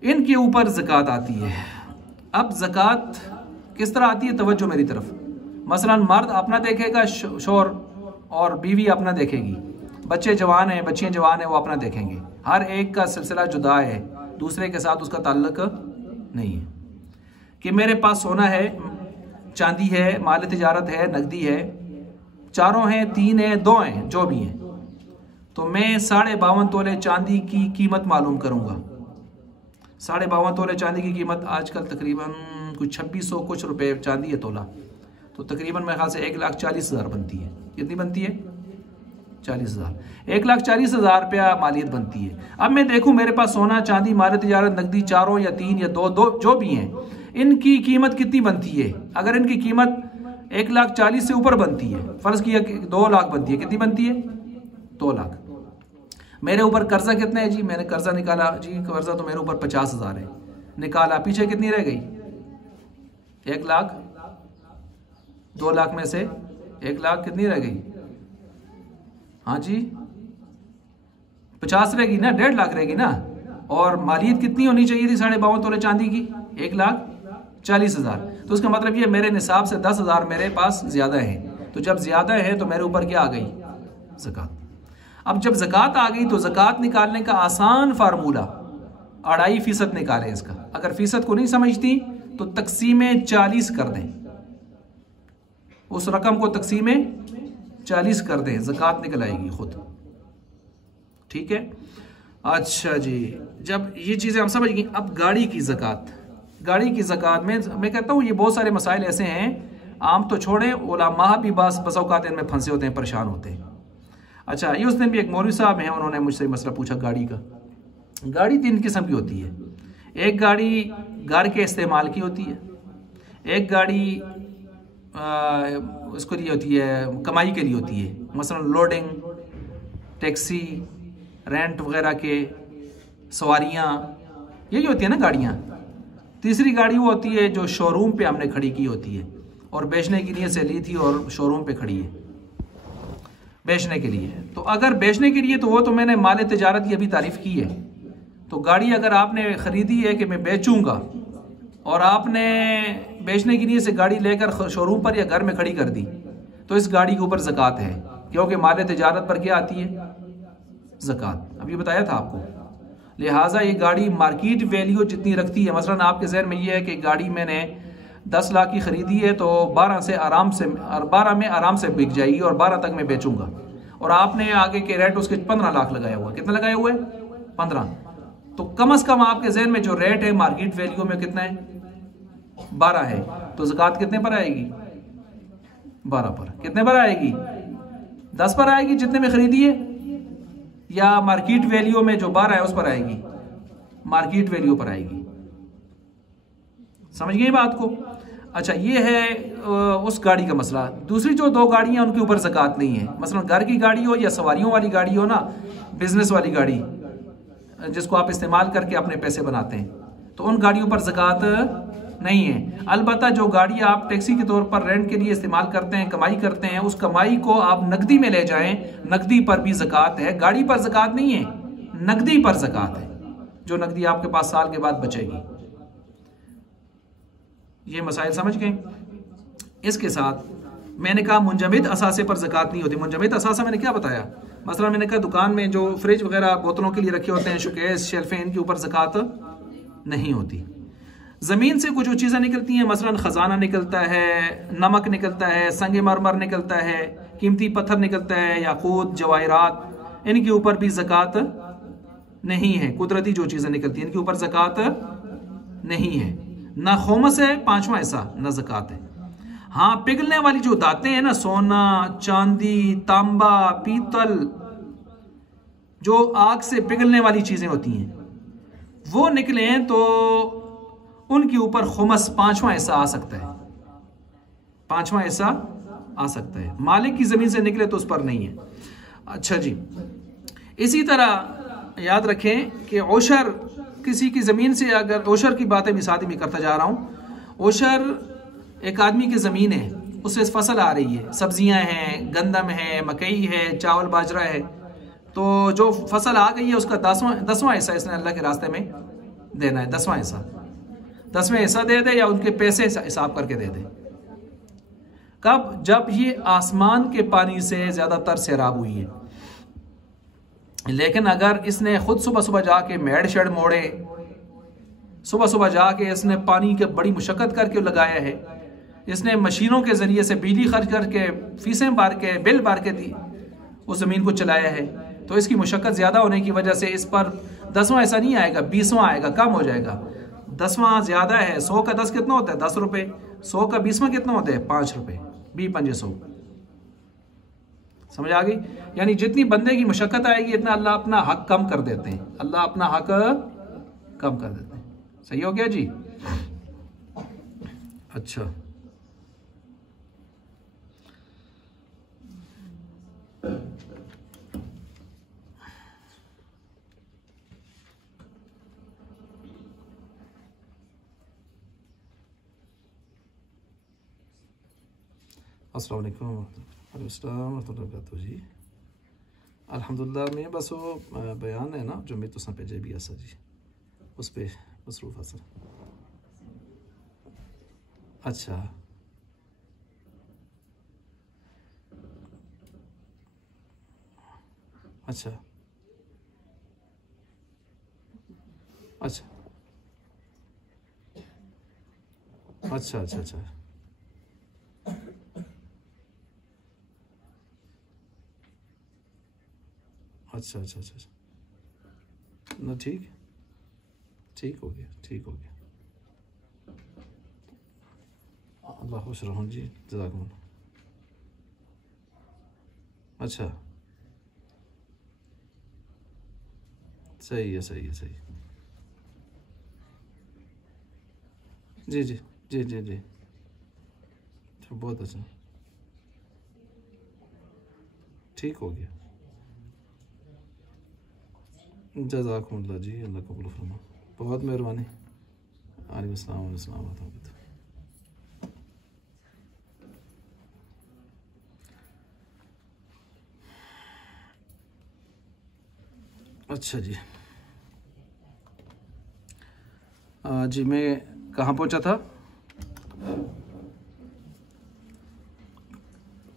इनके ऊपर ज़कात आती है। अब ज़कात किस तरह आती है, तवज्जो मेरी तरफ। मसलन मर्द अपना देखेगा शोर और बीवी अपना देखेगी, बच्चे जवान हैं बच्चियाँ जवान हैं वो अपना देखेंगे, हर एक का सिलसिला जुदा है, दूसरे के साथ उसका ताल्लुक नहीं है कि मेरे पास सोना है चांदी है माल तिजारत है नकदी है, 4 हैं 3 हैं 2 हैं जो भी हैं, तो मैं 52.5 तोले चांदी की कीमत मालूम करूँगा। 52.5 तोले चांदी की कीमत आजकल तकरीबन कुछ 2600 कुछ रुपए चांदी है तोला, तो तकरीबन मेरे ख्याल से 1,40,000 बनती है। कितनी बनती है, 40,000, 1,40,000 रुपया मालियत बनती है। अब मैं देखूं मेरे पास सोना चांदी माल तिजारत नकदी 4 या 3 या 2 जो भी हैं, इनकी कीमत कितनी बनती है। अगर इनकी कीमत 1,40,000 से ऊपर बनती है, फर्ज किया 2 लाख बनती है, कितनी बनती है 2 लाख। मेरे ऊपर कर्जा कितना है जी, मैंने कर्जा निकाला जी, कर्जा तो मेरे ऊपर 50,000 है, निकाला, पीछे कितनी रह गई 1 लाख, 2 लाख में से 1 लाख कितनी रह गई, हाँ जी 50 रहेगी ना, 1.5 लाख रहेगी ना, और मालियत कितनी होनी चाहिए थी 52.5 तोले चांदी की, 1,40,000। तो उसका मतलब ये मेरे निसाब से 10,000 मेरे पास ज्यादा है, तो जब ज्यादा है तो मेरे ऊपर क्या आ गई, ज़कात। अब जब ज़कात आ गई तो ज़कात निकालने का आसान फार्मूला 2.5% निकालें इसका। अगर फीसद को नहीं समझती तो तकसीम 40 कर दें, उस रकम को तकसीम 40 कर दें, ज़कात निकल आएगी खुद। ठीक है। अच्छा जी, जब ये चीज़ें हम समझ गई, अब गाड़ी की ज़कात। गाड़ी की ज़कात में मैं कहता हूँ ये बहुत सारे मसाइल ऐसे हैं, आम तो छोड़ें, उलमा भी बस औकात इनमें फंसे होते हैं, परेशान होते हैं। अच्छा, ये उस दिन भी एक मौलवी साहब हैं, उन्होंने मुझसे मसला पूछा गाड़ी का। गाड़ी 3 किस्म की होती है। एक गाड़ी घर के इस्तेमाल की होती है, एक गाड़ी उसके लिए होती है, कमाई के लिए होती है, मसलन लोडिंग, टैक्सी, रेंट वगैरह के, सवारियाँ, यही होती है ना गाड़ियाँ। तीसरी गाड़ी वो होती है जो शोरूम पे हमने खड़ी की होती है और बेचने की नीयत से ली थी और शोरूम पे खड़ी है बेचने के लिए। तो अगर बेचने के लिए तो वो तो मैंने माल तिजारत की अभी तारीफ की है। तो गाड़ी अगर आपने ख़रीदी है कि मैं बेचूंगा और आपने बेचने की नीयत से गाड़ी लेकर शोरूम पर या घर में खड़ी कर दी, तो इस गाड़ी के ऊपर ज़कात है, क्योंकि माल तिजारत पर क्या आती है? ज़कात। अभी बताया था आपको। लिहाजा ये गाड़ी मार्केट वैल्यू जितनी रखती है, मसलन आपके जहन में ये है कि गाड़ी मैंने 10 लाख की ख़रीदी है तो 12 में आराम से बिक जाएगी और 12 तक मैं बेचूंगा, और आपने आगे के रेट उसके 15 लाख लगाया हुआ। कितना लगाए हुए? 15। तो कम से कम आपके जहन में जो रेट है मार्केट वैल्यू में कितना है? 12 है। तो ज़कात कितने पर आएगी? 12 पर। कितने पर आएगी? 10 पर आएगी जितने में खरीदी है, या मार्केट वैल्यू में जो 12 है उस पर आएगी? मार्केट वैल्यू पर आएगी। समझ गए बात को? अच्छा, ये है उस गाड़ी का मसला। दूसरी जो 2 गाड़ियां उनके ऊपर ज़कात नहीं है, मसलन घर की गाड़ी हो या सवारियों वाली गाड़ी हो ना, बिजनेस वाली गाड़ी जिसको आप इस्तेमाल करके अपने पैसे बनाते हैं, तो उन गाड़ियों पर ज़कात नहीं है। अलबत्ता जो गाड़ी आप टैक्सी के तौर पर रेंट के लिए इस्तेमाल करते हैं, कमाई करते हैं, उस कमाई को आप नकदी में ले जाएं, नकदी पर भी ज़कात है। गाड़ी पर ज़कात नहीं है, नकदी पर ज़कात है, जो नकदी आपके पास साल के बाद बचेगी। ये मसाइल समझ गए? इसके साथ मैंने कहा मुंजमद असासे पर ज़कात नहीं होती। मुंजमद असासा मैंने क्या बताया? मसलन मैंने कहा दुकान में जो फ्रिज वगैरह बोतलों के लिए रखे होते हैं, शोकेस, शेल्फें, इनके ऊपर ज़कात नहीं होती। ज़मीन से कुछ चीज़ें निकलती हैं, मसलन ख़जाना निकलता है, नमक निकलता है, संग मरमर निकलता है, कीमती पत्थर निकलता है, याकूत, जवाहिरात, इनके ऊपर भी ज़कात नहीं है। कुदरती जो चीज़ें निकलती हैं इनके ऊपर ज़कात नहीं है। ना खुमस है 5वां हिस्सा, ना ज़कात है। हाँ, पिघलने वाली जो दातें हैं ना, सोना, चांदी, तांबा, पीतल, जो आग से पिघलने वाली चीज़ें होती हैं, वो निकले तो उनके ऊपर खुमस 5वां हिस्सा आ सकता है। 5वां हिस्सा आ सकता है। मालिक की ज़मीन से निकले तो उस पर नहीं है। अच्छा जी, इसी तरह याद रखें कि ओशर किसी की ज़मीन से, अगर ओशर की बातें मिसाल में करता जा रहा हूँ, ओशर एक आदमी की ज़मीन है, उससे फसल आ रही है, सब्जियां हैं, गंदम है, मकई है, चावल बाजरा है, तो जो फसल आ गई है उसका 10वां हिस्सा इसने अल्लाह के रास्ते में देना है। 10वां हिस्सा, 10वें हिस्सा दे दे या उनके पैसे हिसाब करके दे दे। कब? जब ये आसमान के पानी से ज़्यादातर सैराब हुई है। लेकिन अगर इसने खुद सुबह सुबह जाके मेड़ शेड़ मोड़े, सुबह सुबह जाके इसने पानी के बड़ी मुशक्कत करके लगाया है, इसने मशीनों के ज़रिए से बिजली खर्च करके, फीसें भर के, बिल भर के दी, उस ज़मीन को चलाया है, तो इसकी मुशक्कत ज़्यादा होने की वजह से इस पर 10वां ऐसा नहीं आएगा, 20वां आएगा, कम हो जाएगा। 10वां ज़्यादा है। 100 का 10 कितना होता है? 10 रुपये। 100 का 20वां कितना होता है? 5 रुपये। 20 5 100। समझ आ गई? यानी जितनी बंदे की मुशक्कत आएगी इतना अल्लाह अपना हक कम कर देते हैं। अल्लाह अपना हक कम कर देते हैं। सही हो गया जी? अच्छा, अस्सलाम वालेकुम वरहमतुल्लाह जी। अल्हम्दुलिल्लाह, मैं बस वो बयान है ना जो मैं तुसा भेजे भी असा जी, उस पर मसरूफ़ असल। अच्छा अच्छा अच्छा अच्छा अच्छा अच्छा अच्छा अच्छा अच्छा। ना ठीक ठीक हो गया, ठीक हो गया। अल्लाह खुश रहो जी, जज़ाकुमुल्लाह। अच्छा सही है, सही है, सही। जी जी जी जी जी, तो बहुत अच्छा, ठीक हो गया। जज़ाकुमुल्लाह जी, अल्लाह कबूल फरमा, बहुत मेहरबानी। वालेकुम अस्सलाम। अच्छा जी, जी मैं कहाँ पहुँचा था,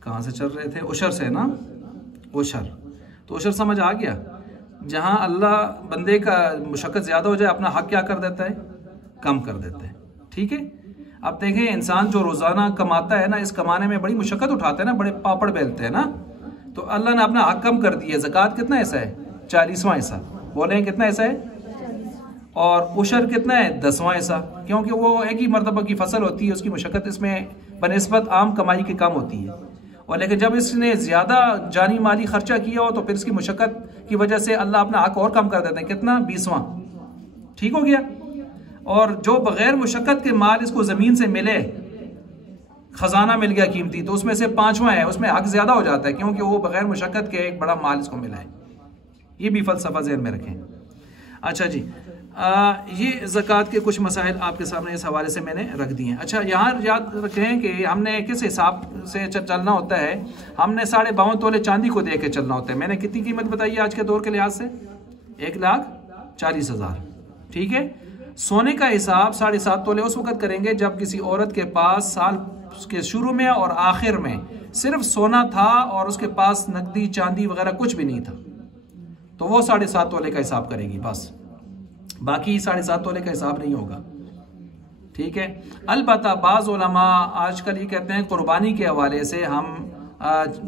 कहाँ से चल रहे थे, उशर से ना, उशर। तो उशर समझ आ गया, जहाँ अल्लाह बंदे का मुशक्क़त ज़्यादा हो जाए अपना हक क्या कर देता है, कम कर देता है। ठीक है, अब देखें इंसान जो रोज़ाना कमाता है ना, इस कमाने में बड़ी मुशक्क़त उठाता है ना, बड़े पापड़ बेलते हैं ना, तो अल्लाह ने अपना हक कम कर दिया। ज़कात कितना ऐसा है, 40वां हिस्सा, बोले कितना ऐसा है, और उशर कितना है, 10वां हिस्सा, क्योंकि वो एक ही मरतबा की फसल होती है, उसकी मुशक्क़त इसमें बनिस्बत आम कमाई की कम होती है। और लेकिन जब इसने ज़्यादा जानी माली खर्चा किया हो तो फिर इसकी मुशक्क़त की वजह से अल्लाह अपना हक और कम कर देते हैं। कितना, 20वां, ठीक हो गया। और जो बग़ैर मुशक्क़त के माल इसको ज़मीन से मिले, ख़जाना मिल गया कीमती, तो उसमें से 5वां है, उसमें हक ज़्यादा हो जाता है, क्योंकि वो बग़ैर मुशक्क़त के एक बड़ा माल इसको मिला है। ये भी फ़लसफ़ा ज़हन में रखें। अच्छा जी, ये ज़कात के कुछ मसाइल आपके सामने इस हवाले से मैंने रख दिए हैं। अच्छा, यहाँ याद रखें कि हमने किस हिसाब से चलना होता है, हमने 52.5 तोले चांदी को दे के चलना होता है। मैंने कितनी कीमत बताई है आज के दौर के लिहाज से, 1,40,000। ठीक है, सोने का हिसाब 7.5 तोले उस वक्त करेंगे जब किसी औरत के पास साल के शुरू में और आखिर में सिर्फ सोना था और उसके पास नकदी चांदी वगैरह कुछ भी नहीं था, तो वो 7.5 तोले का हिसाब करेगी बस, बाकी 7.5 तोले का हिसाब नहीं होगा। ठीक है, अलबत्ता बाज़ उलमा आजकल ये कहते हैं कुर्बानी के हवाले से हम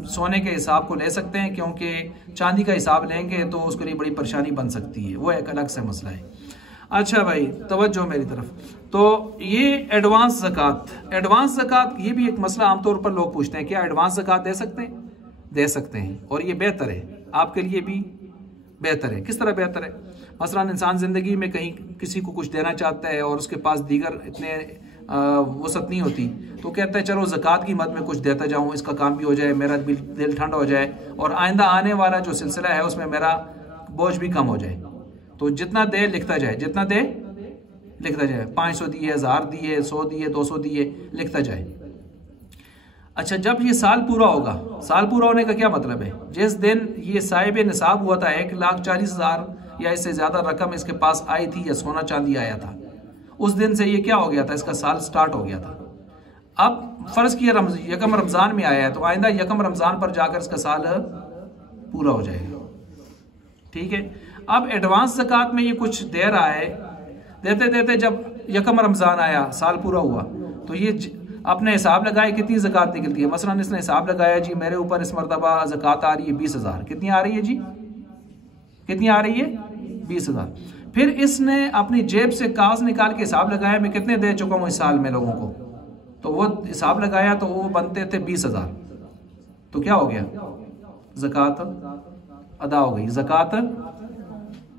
सोने के हिसाब को ले सकते हैं, क्योंकि चांदी का हिसाब लेंगे तो उसके लिए बड़ी परेशानी बन सकती है, वो एक अलग से मसला है। अच्छा भाई, तवज्जो मेरी तरफ। तो ये एडवांस ज़कात, ये भी एक मसला आमतौर पर लोग पूछते हैं, क्या एडवांस ज़कात दे सकते हैं? दे सकते हैं, और ये बेहतर है, आपके लिए भी बेहतर है। किस तरह बेहतर है? मसलन इंसान ज़िंदगी में कहीं किसी को कुछ देना चाहता है और उसके पास दीगर इतने वसत नहीं होती, तो कहता है चलो ज़कात की मद में कुछ देता जाऊँ, इसका काम भी हो जाए, मेरा दिल ठंडा हो जाए, और आइंदा आने वाला जो सिलसिला है उसमें मेरा बोझ भी कम हो जाए। तो जितना दे लिखता जाए, जितना दे लिखता जाए, 500 दिए, 1000 दिए, 100 दिए, 200 दिए, लिखता जाए। अच्छा, जब ये साल पूरा होगा, साल पूरा होने का क्या मतलब है? जिस दिन ये साहिब निसाब हुआ था, 1,40,000 या इससे ज़्यादा रकम इसके पास आई थी या सोना चांदी आया था, उस दिन से ये क्या हो गया था, इसका साल स्टार्ट हो गया था। अब फ़र्ज़ किया यकम रमज़ान में आया है, तो आइंदा यकम रमज़ान पर जाकर इसका साल पूरा हो जाएगा। ठीक है, अब एडवांस ज़कात में ये कुछ दे रहा है, देते देते जब यकम रमज़ान आया, साल पूरा हुआ, तो ये अपने हिसाब लगाए कितनी ज़कात निकलती है। मसलन इसने हिसाब लगाया, जी मेरे ऊपर इस मरतबा ज़कात आ रही है 20,000। कितनी आ रही है जी, कितनी आ रही है? 20,000। फिर इसने अपनी जेब से कागज निकाल के हिसाब लगाया, मैं कितने दे चुका हूँ इस साल में लोगों को, तो वो हिसाब लगाया तो वो बनते थे 20,000। तो क्या हो गया, ज़कात अदा हो गई। ज़कात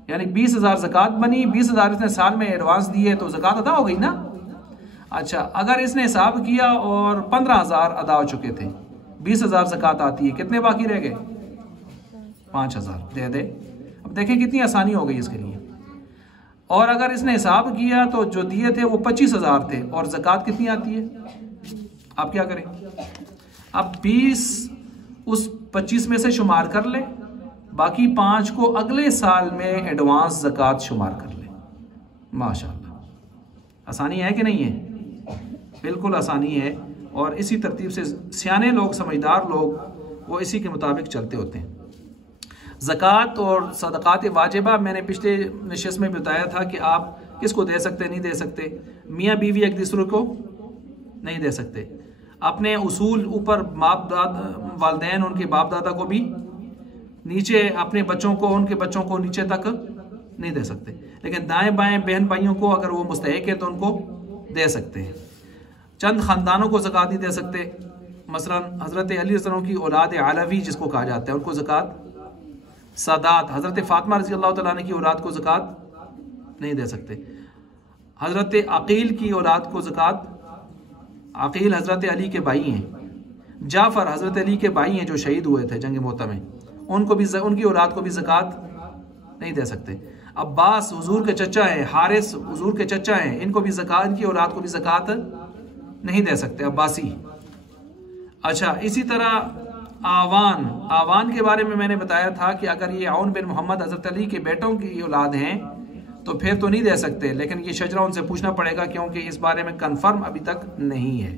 यानी 20,000 ज़कात बनी, 20,000 इसने साल में एडवांस दिए, तो ज़कात अदा हो गई ना। अच्छा, अगर इसने हिसाब किया और 15,000 अदा हो चुके थे, 20,000 ज़कात आती है, कितने बाकी रह गए? 5,000 दे दे। अब देखें कितनी आसानी हो गई इसके लिए। और अगर इसने हिसाब किया तो जो दिए थे वो 25,000 थे, और ज़कात कितनी आती है? आप क्या करें, अब 20 उस 25 में से शुमार कर ले, बाकी 5 को अगले साल में एडवांस ज़कात शुमार कर ले। माशाअल्लाह, आसानी है कि नहीं है? बिल्कुल आसानी है। और इसी तरतीब से सियाने लोग, समझदार लोग, वो इसी के मुताबिक चलते होते हैं। ज़कात और सदक़ात वाजिबा मैंने पिछले नशिस्त में बताया था कि आप किसको दे सकते, नहीं दे सकते। मियाँ बीवी एक दूसरे को नहीं दे सकते। अपने उसूल ऊपर वालिदैन, उनके बाप दादा को भी, नीचे अपने बच्चों को, उनके बच्चों को नीचे तक नहीं दे सकते। लेकिन दाएं बाएं बहन भाइयों को अगर वो मुस्तहिक है तो उनको दे सकते हैं। चंद ख़ानदानों को ज़कात नहीं दे सकते, मसलन हज़रत अली रज़ियल्लाहु की औलाद अलवी जिसको कहा जाता है उनको ज़कात, सादात हज़रत फ़ातिमा रज़ियल्लाहु तआला अन्हा की औलाद को ज़कात नहीं दे सकते, हज़रत अकील की औलाद को ज़कात, अकील हज़रत अली के भाई हैं, जाफ़र हज़रत अली के भाई हैं जो शहीद हुए थे जंग मोता में, उनको भी उनकी औलाद को भी ज़कात नहीं दे सकते। अब्बास हुजूर के चचा हैं, हारिस हुजूर के चचा हैं, इनको भी ज़कात, इनकी औलाद को भी ज़कात नहीं दे सकते, अब्बासी। अच्छा, इसी तरह आवान के बारे में मैंने बताया था कि अगर ये आउन बिन मोहम्मद हज़रत अली के बेटों की औलाद हैं तो फिर तो नहीं दे सकते, लेकिन ये शजरा उनसे पूछना पड़ेगा क्योंकि इस बारे में कन्फर्म अभी तक नहीं है।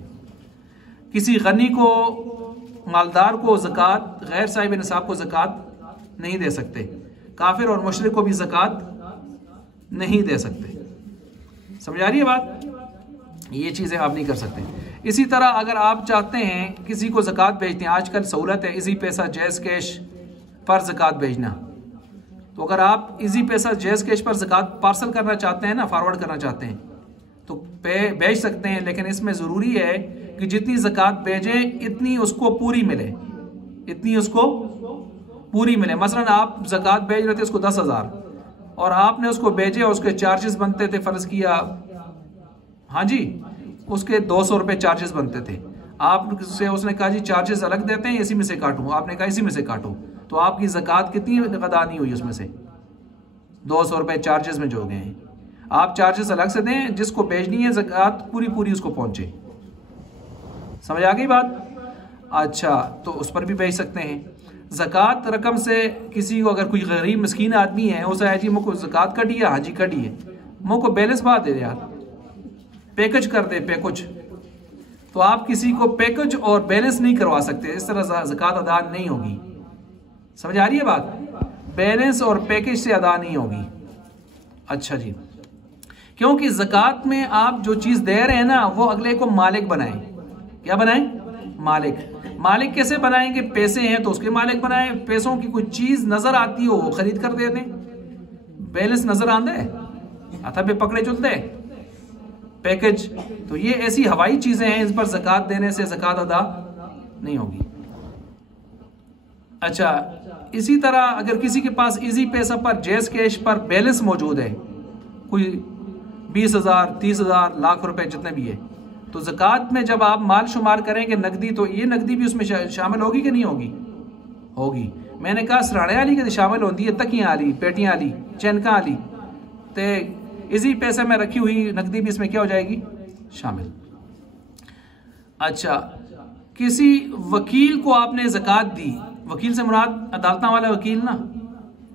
किसी गनी को, मालदार को ज़कात, गैर साहिब निसाब को ज़कात नहीं दे सकते, काफिर और मुशरिक को भी ज़कात नहीं दे सकते। समझ आ रही है बात? ये चीज़ें आप नहीं कर सकते। इसी तरह अगर आप चाहते हैं किसी को ज़कात भेजते हैं, आजकल सहूलत है इजी पैसा जैज़ कैश पर ज़कात भेजना, तो अगर आप इजी पैसा जैज़ कैश पर ज़कात पार्सल करना चाहते हैं ना, फॉरवर्ड करना चाहते हैं तो भेज सकते हैं, लेकिन इसमें ज़रूरी है कि जितनी ज़कात भेजें इतनी उसको पूरी मिले, इतनी उसको पूरी मिले। मसलन आप ज़कात भेज रहे थे उसको 10,000 और आपने उसको भेजे और उसके चार्जेस बनते थे, फ़र्ज़ किया हाँ जी उसके 200 रुपये चार्जेस बनते थे, आपसे उसने कहा जी चार्जेस अलग देते हैं इसी में से काटूँ, आपने कहा इसी में से काटो, तो आपकी ज़कात कितनी अदा नहीं हुई उसमें से? 200 रुपये चार्जेस में जो गए हैं। आप चार्जेस अलग से दें, जिसको भेजनी है ज़कात पूरी पूरी उसको पहुँचे। समझ आ गई बात? अच्छा, तो उस पर भी भेज सकते हैं। ज़कात रकम से किसी को, अगर कोई गरीब मिस्कीन आदमी है उसे है जी मुझको ज़कात कटी है, हाँ जी कटी है, मुझको बैलेंस बात दे यार, पैकेज कर दे पैकेज, तो आप किसी को पैकेज और बैलेंस नहीं करवा सकते, इस तरह ज़कात अदा नहीं होगी। समझ आ रही है बात? बैलेंस और पैकेज से अदा नहीं होगी। अच्छा जी, क्योंकि ज़कात में आप जो चीज़ दे रहे हैं ना वो अगले को मालिक बनाएं। क्या बनाएं? मालिक। मालिक कैसे बनाएंगे? पैसे हैं तो उसके मालिक बनाएं, पैसों की कोई चीज़ नज़र आती हो वो खरीद कर दे दें। बैलेंस नज़र आंदा है, आता पे पकड़े चलते पैकेज, तो ये ऐसी हवाई चीज़ें हैं, इस पर ज़कात देने से ज़कात अदा नहीं होगी। अच्छा, इसी तरह अगर किसी के पास इजी पैसा पर जैज़ कैश पर बैलेंस मौजूद है, कोई 20,000 30,000 लाख रुपए जितने भी है, तो ज़कात में जब आप माल शुमार करेंगे नकदी, तो ये नकदी भी उसमें शामिल होगी कि नहीं होगी? होगी। मैंने कहा सराणे वाली के शामिल होती है, तकियाँ वाली, पेटियाँ वाली, चैनका वाली, तो इसी पैसे में रखी हुई नकदी भी इसमें क्या हो जाएगी? शामिल। अच्छा, किसी वकील को आपने ज़कात दी, वकील से मुराद अदालत वाला वकील ना,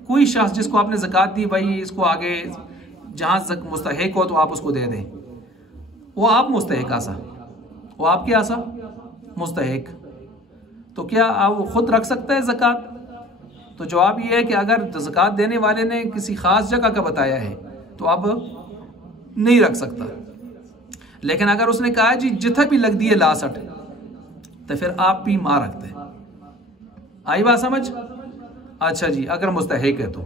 कोई शख्स जिसको आपने ज़कात दी, भाई इसको आगे जहाँ मुस्तहिक हो तो आप उसको दे दें, वो आप मुस्तहिक आसा, वो आपके आसा मुस्तहिक, तो क्या आप वो खुद रख सकता है ज़कात? तो जवाब ये है कि अगर ज़कात देने वाले ने किसी ख़ास जगह का बताया है तो अब नहीं रख सकता, लेकिन अगर उसने कहा जी जिथा भी लग दिए ला सट, तो फिर आप भी मां रखते। आई बात समझ? अच्छा जी, अगर मुस्तहिक है तो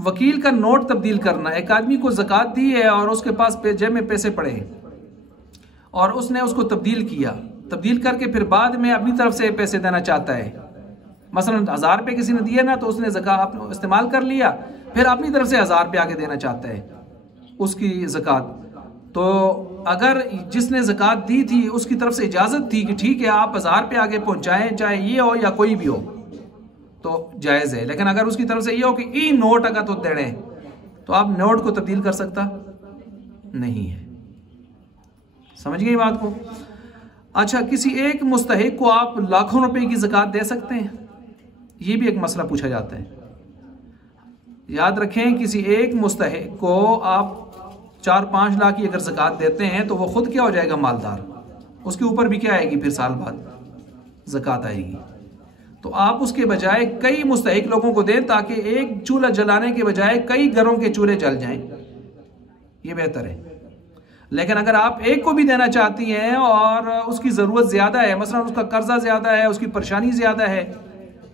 वकील का नोट तब्दील करना, एक आदमी को ज़कात दी है और उसके पास जेब में पैसे पड़े हैं और उसने उसको तब्दील किया, तब्दील करके फिर बाद में अपनी तरफ से पैसे देना चाहता है, मसलन 1000 रुपये किसी ने दिए ना, तो उसने ज़कात इस्तेमाल कर लिया, फिर अपनी तरफ से 1000 रुपये आगे देना चाहता है उसकी ज़कात, तो अगर जिसने ज़कात दी थी उसकी तरफ से इजाज़त थी कि ठीक है आप 1000 रुपये आगे पहुँचाएँ, चाहे ये हो या कोई भी हो, तो जायज़ है। लेकिन अगर उसकी तरफ से ये हो कि ई नोट अगर तो देने, तो आप नोट को तब्दील कर सकता नहीं है। समझ गई बात को? अच्छा, किसी एक मुस्तहिक को आप लाखों रुपए की ज़कात दे सकते हैं? ये भी एक मसला पूछा जाता है। याद रखें, किसी एक मुस्तहिक को आप 4-5 लाख की अगर ज़कात देते हैं तो वो खुद क्या हो जाएगा? मालदार। उसके ऊपर भी क्या आएगी? फिर साल बाद ज़कात आएगी। तो आप उसके बजाय कई मुस्तहिक लोगों को दें ताकि एक चूल्हा जलाने के बजाय कई घरों के चूल्हे जल जाएं, ये बेहतर है। लेकिन अगर आप एक को भी देना चाहती हैं और उसकी ज़रूरत ज़्यादा है, मसलन उसका कर्जा ज़्यादा है, उसकी परेशानी ज़्यादा है,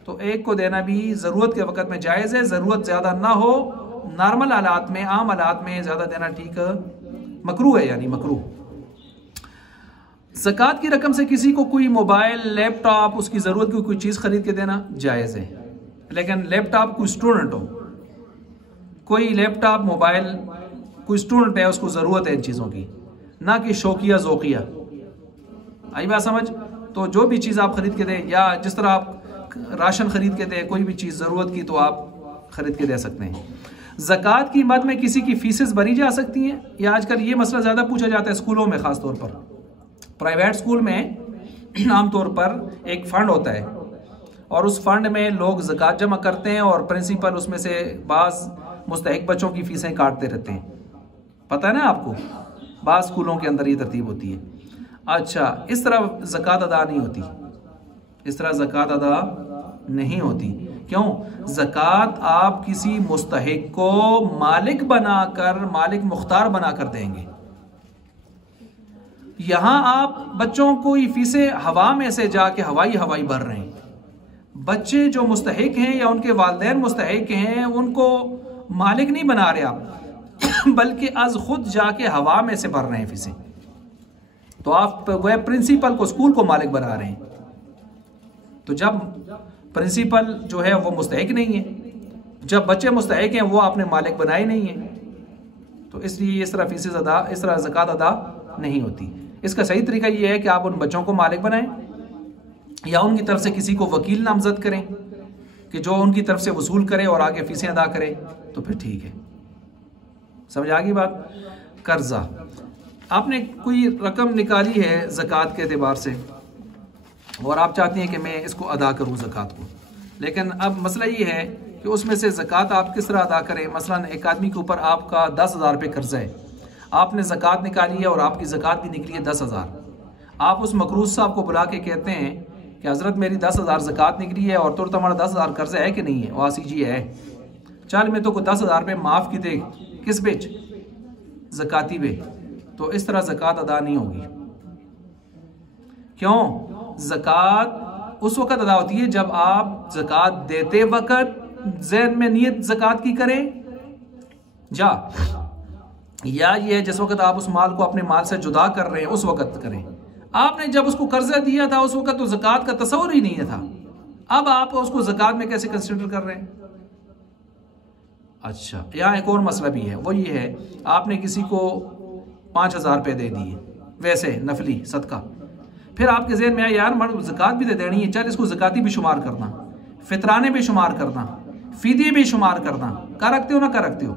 तो एक को देना भी ज़रूरत के वक़्त में जायज़ है, ज़रूरत ज़्यादा ना हो, नॉर्मल हालात में, आम हालात में ज़्यादा देना ठीक मकरूह है, यानी मकरूह। ज़कात की रकम से किसी को कोई मोबाइल, लैपटॉप, उसकी ज़रूरत की कोई चीज़ खरीद के देना जायज़ है, लेकिन लैपटॉप कोई स्टूडेंट हो, कोई लैपटॉप मोबाइल कोई स्टूडेंट है, उसको ज़रूरत है इन चीज़ों की, ना कि शौकिया ज़ौकिया। आई बात समझ? तो जो भी चीज़ आप खरीद के दें, या जिस तरह आप राशन खरीद के दें, कोई भी चीज़ ज़रूरत की तो आप खरीद के दे सकते हैं। ज़कात की मद में किसी की फीसेस भरी जा सकती हैं, या आजकल ये मसला ज़्यादा पूछा जाता है स्कूलों में, ख़ास तौर पर प्राइवेट स्कूल में आमतौर पर एक फ़ंड होता है और उस फंड में लोग ज़कात जमा करते हैं और प्रिंसिपल उसमें से बाज़ मुस्तहिक बच्चों की फ़ीसें काटते रहते हैं। पता है ना आपको, बाज़ स्कूलों के अंदर ये तरतीब होती है। अच्छा, इस तरह ज़कात अदा नहीं होती, इस तरह ज़कात अदा नहीं होती। क्यों? ज़कात आप किसी मुस्तहिक को मालिक बनाकर, मालिक मुख्तार बनाकर देंगे। यहाँ आप बच्चों को ये फीसें हवा में से जाके हवाई भर रहे हैं। बच्चे जो मुस्तहिक हैं या उनके वालिदैन मुस्तहिक हैं, उनको मालिक नहीं बना रहे आप बल्कि आज खुद जाके हवा में से भर रहे हैं फीसें। तो आप वह प्रिंसिपल को, स्कूल को मालिक बना रहे हैं। तो जब प्रिंसिपल जो है वो मुस्तहिक नहीं है, जब बच्चे मुस्तहिक हैं, वो आपने मालिक बनाए नहीं है, तो इसलिए इस तरह फीसें अदा, इस तरह ज़कात अदा नहीं होती। इसका सही तरीका ये है कि आप उन बच्चों को मालिक बनाएं या उनकी तरफ से किसी को वकील नामजद करें कि जो उनकी तरफ से वसूल करे और आगे फीसें अदा करे, तो फिर ठीक है। समझ आ गई बात? कर्जा, आपने कोई रकम निकाली है ज़कात के एतबार से और आप चाहती हैं कि मैं इसको अदा करूं ज़कात को, लेकिन अब मसला ये है कि उसमें से ज़कात आप किस तरह अदा करें। मसलन एक आदमी के ऊपर आपका 10,000 रुपये कर्जा है, आपने ज़कात निकाली है और आपकी ज़कात भी निकली है 10,000। आप उस मकरूज़ साहब को बुला के कहते हैं कि हज़रत मेरी 10,000 ज़कात निकली है और तो तुम्हारा 10,000 कर्जा है कि नहीं है? वासी जी है। चल मैं तो को 10,000 रुपये माफ़ की दे, किस बेच? ज़काती बे। तो इस तरह ज़कात अदा नहीं होगी। क्यों? ज़कात उस वक़्त अदा होती है जब आप ज़कात देते वक़्त ज़हन में नियत ज़कात की करें, या ये जिस वक़्त आप उस माल को अपने माल से जुदा कर रहे हैं उस वक़्त करें। आपने जब उसको कर्जा दिया था उस वक़्त तो ज़कात का तस्वर ही नहीं था, अब आप उसको ज़कात में कैसे कंसिडर कर रहे हैं? अच्छा, यहाँ एक और मसला भी है, वो ये है आपने किसी को 5,000 रुपये दे दिए वैसे नफली सदका, फिर आपके ज़हन में आया यार मर्द ज़कात भी दे देनी है, चल इसको ज़काती भी शुमार करना, फितराने भी शुमार करना, फ़ीदिये भी शुमार करना, कर रखते हो ना कर रखते हो?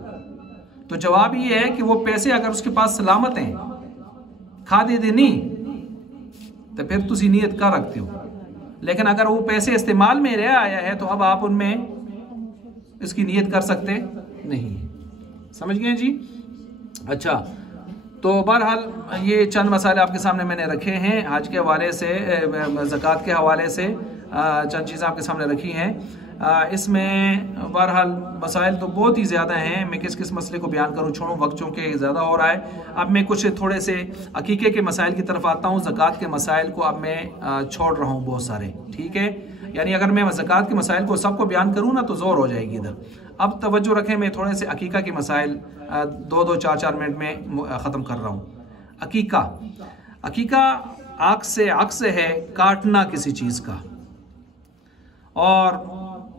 तो जवाब ये है कि वो पैसे अगर उसके पास सलामत हैं, खा दे देनी, तो फिर तुसी नीयत कर रखते हो। लेकिन अगर वो पैसे इस्तेमाल में रह आया है तो अब आप उनमें इसकी नीयत कर सकते नहीं। समझ गए जी? अच्छा, तो बहरहाल ये चंद मसाले आपके सामने मैंने रखे हैं, हज के हवाले से, ज़कात के हवाले से चंद चीज़ें आपके सामने रखी हैं। इसमें बहरहाल मसाइल तो बहुत ही ज़्यादा हैं, मैं किस किस मसले को बयान करूँ छोड़ूँ, वक्त चूँकि ज़्यादा हो रहा है। अब मैं कुछ थोड़े से अकीके के मसाइल की तरफ आता हूँ। ज़कात के मसाइल को अब मैं छोड़ रहा हूँ बहुत सारे, ठीक है? यानी अगर मैं ज़कात के मसाइल को सबको बयान करूँ ना तो ज़ोर हो जाएगी इधर। अब तवज्जो रखें, मैं थोड़े से अकीका के मसाइल 2-2, 4-4 मिनट में ख़त्म कर रहा हूँ। अकीका अक्स है काटना किसी चीज़ का, और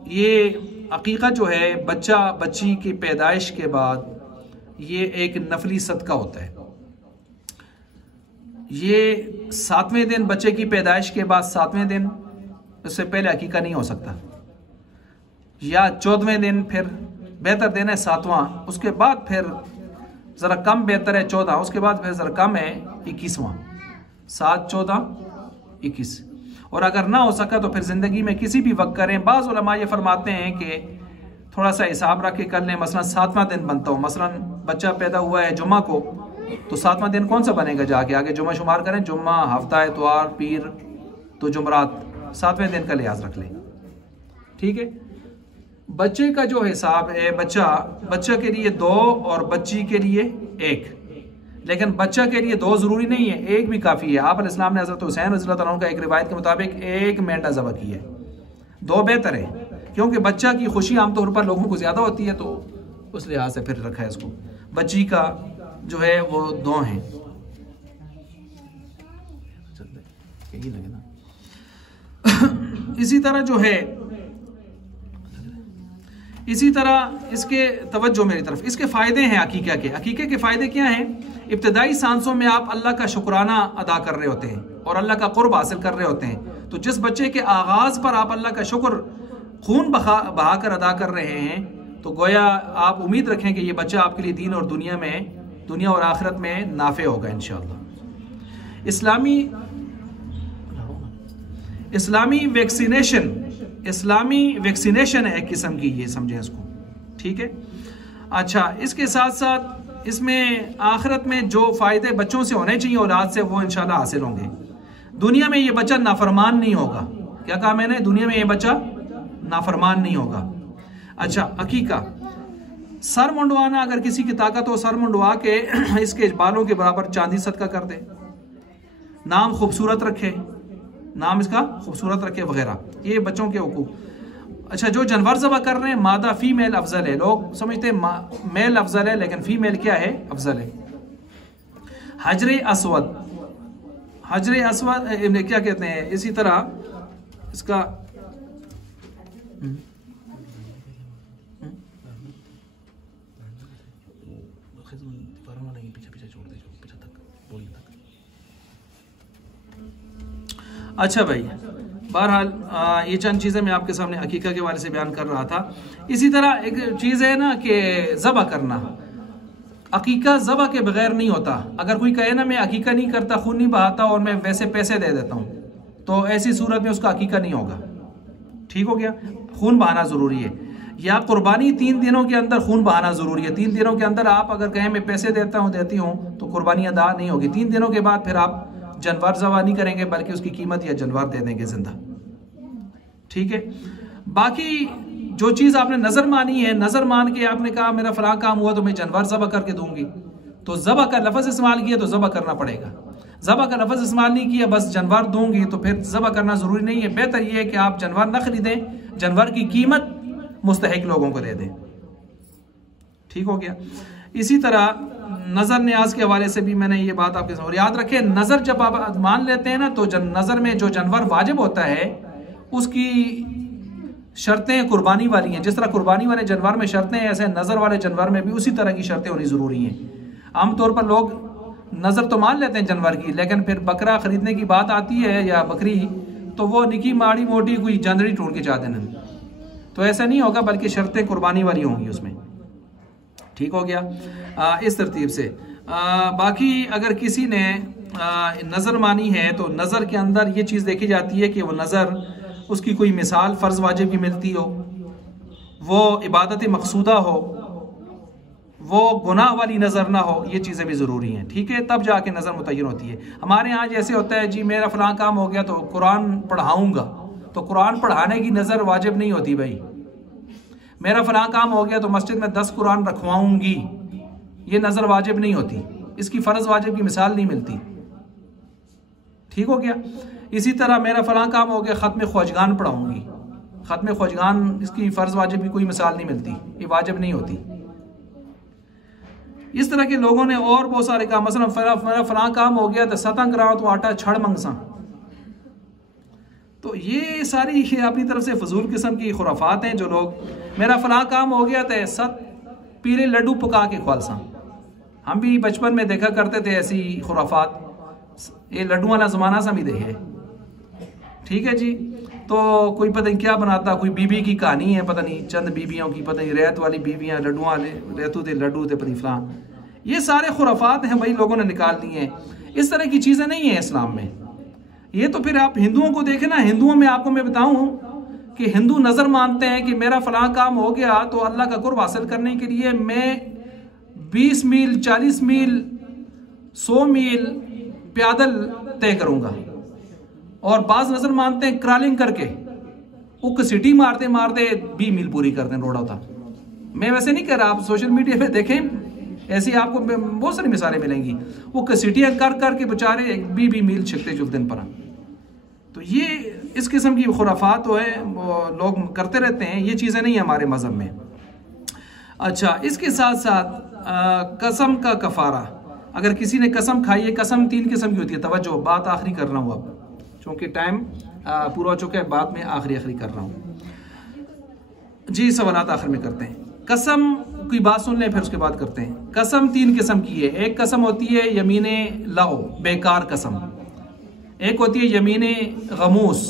ये अकीका जो है बच्चा बच्ची की पैदाइश के बाद ये एक नफली सदका होता है। ये 7वें दिन बच्चे की पैदाइश के बाद 7वें दिन, उससे पहले अकीका नहीं हो सकता, या 14वें दिन, फिर बेहतर दिन है 7वां, उसके बाद फिर ज़रा कम बेहतर है 14, उसके बाद फिर ज़रा कम है 21वां, 7, 14, 21। और अगर ना हो सका तो फिर ज़िंदगी में किसी भी वक्त करें। बाज़ उलमा ये फरमाते हैं कि थोड़ा सा हिसाब रख के कर लें, मसलन 7वां दिन बनता हो, मसलन बच्चा पैदा हुआ है जुम्मा को, तो 7वां दिन कौन सा बनेगा? जाके आगे जुम्मा शुमार करें, जुम्मा, हफ्ता, इतवार, पीर, तो जुमरात, 7वें दिन का लिहाज रख लें, ठीक है? बच्चे का जो हिसाब है, बच्चा के लिए 2 और बच्ची के लिए 1, लेकिन बच्चा के लिए 2 ज़रूरी नहीं है, 1 भी काफ़ी है। आप अलैहिस्सलाम ने हज़रत हुसैन रज़ियल्लाहु अन्हु का एक रिवायत के मुताबिक 1 मेंढा ज़बह की है। 2 बेहतर है, क्योंकि बच्चा की खुशी आमतौर पर लोगों को ज़्यादा होती है, तो उस लिहाज से फिर रखा है इसको। बच्ची का जो है वो 2 हैं। इसी तरह जो है, इसी तरह इसके तवज्जो मेरी तरफ, इसके फ़ायदे हैं अकीका के। अकीके के फ़ायदे क्या हैं? इब्तदाई सांसों में आप अल्लाह का शुक्राना अदा कर रहे होते हैं और अल्लाह का कुर्ब हासिल कर रहे होते हैं। तो जिस बच्चे के आगाज़ पर आप अल्लाह का शुक्र खून बहा कर अदा कर रहे हैं, तो गोया आप उम्मीद रखें कि ये बच्चा आपके लिए दीन और दुनिया और आखिरत में नाफे होगा इंशाअल्लाह। इस्लामी वैक्सीनेशन है एक किस्म की, ये समझें इसको, ठीक है। अच्छा, इसके साथ साथ इसमें आखिरत में जो फ़ायदे बच्चों से होने चाहिए औलाद से, वो इंशाल्लाह हासिल होंगे। दुनिया में ये बच्चा नाफरमान नहीं होगा। क्या कहा मैंने? दुनिया में ये बच्चा नाफरमान नहीं होगा। अच्छा, अकीका, सर मुंडवाना, अगर किसी की ताकत हो सर मुंडवा के इसके बालों के बराबर चांदी सदका कर दे, नाम खूबसूरत रखे, नाम इसका खूबसूरत रखे वगैरह, ये बच्चों के हुकूक। अच्छा, जो जानवर ज़बह कर रहे हैं, मादा फीमेल अफजल है। लोग समझते हैं मेल अफजल है, लेकिन फीमेल क्या है? अफजल है। हजरे अस्वद क्या कहते हैं? इसी तरह इसका अच्छा भाई, बहरहाल ये चंद चीज़ें मैं आपके सामने अकीका के बारे से बयान कर रहा था। इसी तरह एक चीज़ है ना कि ज़बह करना, अकीका ज़बह के बगैर नहीं होता। अगर कोई कहे ना मैं अकीका नहीं करता, खून नहीं बहाता और मैं वैसे पैसे दे देता हूँ, तो ऐसी सूरत में उसका अकीका नहीं होगा। ठीक हो गया? खून बहाना ज़रूरी है। या कुर्बानी 3 दिनों के अंदर खून बहाना ज़रूरी है। 3 दिनों के अंदर आप अगर कहें मैं पैसे देती हूँ तो कुर्बानी अदा नहीं होगी। 3 दिनों के बाद फिर आप जानवर ज़बह नहीं करेंगे, बल्कि उसकी कीमत या जानवर दे देंगे जिंदा। ठीक है। बाकी जो चीज़ आपने नज़र मानी है, नज़र मान के आपने कहा मेरा फलां काम हुआ तो मैं जानवर ज़बह करके दूंगी, तो ज़बह का लफ्ज़ इस्तेमाल किया तो ज़बह करना पड़ेगा। ज़बह का लफ्ज़ इस्तेमाल नहीं किया, बस जानवर दूंगी, तो फिर ज़बह करना ज़रूरी नहीं है। बेहतर यह है कि आप जानवर न खरीदें, जानवर की कीमत मुस्तहिक लोगों को दे दें। ठीक हो गया। इसी तरह नज़र न्याज के हवाले से भी मैंने ये बात आपके साथ, और याद रखें नज़र जब आप मान लेते हैं ना, तो नज़र में जो जानवर वाजिब होता है उसकी शर्तें कुर्बानी वाली हैं। जिस तरह कुर्बानी वाले जानवर में शर्तें हैं, ऐसे नज़र वाले जानवर में भी उसी तरह की शर्तें होनी ज़रूरी हैं। आमतौर पर लोग नज़र तो मान लेते हैं जानवर की, लेकिन फिर बकरा ख़रीदने की बात आती है या बकरी, तो वो निकी माड़ी मोटी कोई जंदड़ी ढूंढ के चाह देना, तो ऐसा नहीं होगा, बल्कि शर्तें कुर्बानी वाली होंगी उसमें। ठीक हो गया। इस तरतीब से बाकी अगर किसी ने नज़र मानी है, तो नज़र के अंदर ये चीज़ देखी जाती है कि वो नज़र उसकी कोई मिसाल फ़र्ज़ वाजिब की मिलती हो, वो इबादत मकसूदा हो, वो गुनाह वाली नज़र ना हो, ये चीज़ें भी ज़रूरी हैं। ठीक है, तब जाके नज़र मुतय्यन होती है। हमारे यहाँ जैसे होता है जी मेरा फ़लाँ काम हो गया तो कुरान पढ़ाऊँगा, तो कुरान पढ़ाने की नज़र वाजिब नहीं होती भाई। मेरा फ़लाँ काम हो गया तो मस्जिद में 10 कुरान रखवाऊँगी, ये नज़र वाजिब नहीं होती, इसकी फ़र्ज़ वाजिब की मिसाल नहीं मिलती। ठीक हो गया। इसी तरह मेरा फ़लाँ काम हो गया ख़त्म ख्वाजगान पढ़ाऊँगी, ख़त्म ख्वाजगान इसकी फ़र्ज़ वाजिब की कोई मिसाल नहीं मिलती, ये वाजिब नहीं होती। इस तरह के लोगों ने और बहुत सारे काम, मसलन मेरा फ़लाँ काम हो गया तो सतंग रहा तो आटा छड़ मंगसा, तो ये सारी अपनी तरफ से फजूल किस्म की खुराफात हैं। जो लोग मेरा फ़लाँ काम हो गया तो 7 पीले लड्डू पका के ख्वालसा, हम भी बचपन में देखा करते थे ऐसी खुराफात, ये लड्डू वाला ज़माना सा भी देखे। ठीक है जी। तो कोई पता नहीं क्या बनाता, कोई बीबी की कहानी है, पता नहीं चंद बीबियों की, पता नहीं रेत वाली बीबियाँ, लड्डू वाले रेतू थे लड्डू थे, पता फलां, ये सारे खुराफात हैं भाई, लोगों ने निकाल दी हैं। इस तरह की चीज़ें नहीं हैं इस्लाम में। ये तो फिर आप हिंदुओं को देखें ना, हिंदुओं में आपको मैं बताऊं कि हिंदू नज़र मानते हैं कि मेरा फलां काम हो गया तो अल्लाह का कुर्ब हासिल करने के लिए मैं 20 मील 40 मील 100 मील पैदल तय करूंगा, और बाज नज़र मानते हैं क्रॉलिंग करके उक सिटी मारते मारते 20 मील पूरी कर दें रोड होता। मैं वैसे नहीं कह रहा, आप सोशल मीडिया पे देखें, ऐसी आपको बहुत सारी मिसालें मिलेंगी, वो कसीटियाँ कर करके बेचारे 20 मील छिकते जुल दिन पर। तो ये इस किस्म की खुराफात जो है वो लोग करते रहते हैं, ये चीज़ें नहीं है हमारे मज़हब में। अच्छा, इसके साथ साथ कसम का कफ़ारा, अगर किसी ने कसम खाई है, कसम 3 किस्म की होती है। तवज्जो, बात आखिरी कर रहा हूँ अब, चूँकि टाइम पूरा हो चुका है, बाद में आखिरी कर रहा हूँ जी। सवालात आखिर में करते हैं। कसम की बात सुन लें, फिर उसके बाद करते हैं। कसम 3 किस्म की है। एक कसम होती है यमीने लाओ, बेकार कसम। एक होती है यमीने गमूस,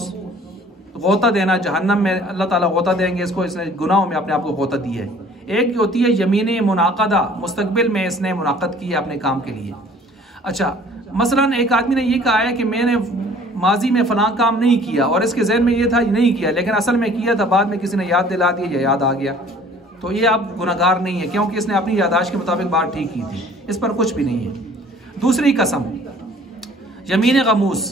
गोता देना, जहन्नम में अल्लाह ताला गोता देंगे इसको, इसने गुनाहों में अपने आप को गोता दी है। एक होती है यमीने मुनाकदा, मुस्तकबिल में इसने मुनाकद की है अपने काम के लिए। अच्छा, मसलन एक आदमी ने ये कहा है कि मैंने माजी में फलां काम नहीं किया, और इसके जहन में ये था नहीं किया, लेकिन असल में किया था, बाद में किसी ने याद दिला दी, या याद आ गया, तो ये आप गुनहगार नहीं है, क्योंकि इसने अपनी यादाश्त के मुताबिक बात ठीक की थी, इस पर कुछ भी नहीं है। दूसरी कसम यमीन गमूस,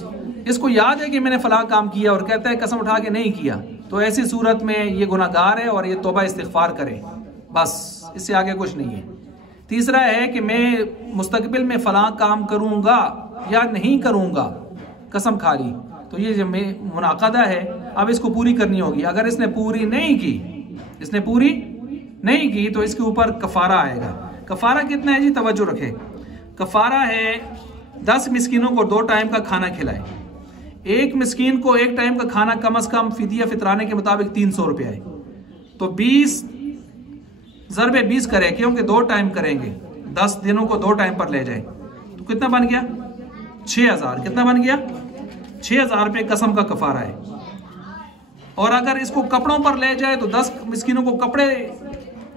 इसको याद है कि मैंने फलां काम किया और कहता है कसम उठा के नहीं किया, तो ऐसी सूरत में ये गुनहगार है और ये तौबा इस्तिग़फ़ार करे, बस इससे आगे कुछ नहीं है। तीसरा है कि मैं मुस्तकबिल में फलां काम करूँगा या नहीं करूँगा, कसम खा ली, तो ये जो मुनाकदा है अब इसको पूरी करनी होगी। अगर इसने पूरी नहीं की, इसने पूरी नहीं की तो इसके ऊपर कफ़ारा आएगा। कफ़ारा कितना है जी, तवज्जो रखें। कफ़ारा है 10 मिस्कीनों को 2 टाइम का खाना खिलाए। एक मिस्कीन को 1 टाइम का खाना कम से कम फिदिया फितराने के मुताबिक 300 रुपये है, तो 20 ज़रबे 20 करें, क्योंकि 2 टाइम करेंगे, 10 दिनों को 2 टाइम पर ले जाए, तो कितना बन गया 6000। कितना बन गया 6000 रुपये कसम का कफ़ारा है। और अगर इसको कपड़ों पर ले जाए तो 10 मिस्कीनों को कपड़े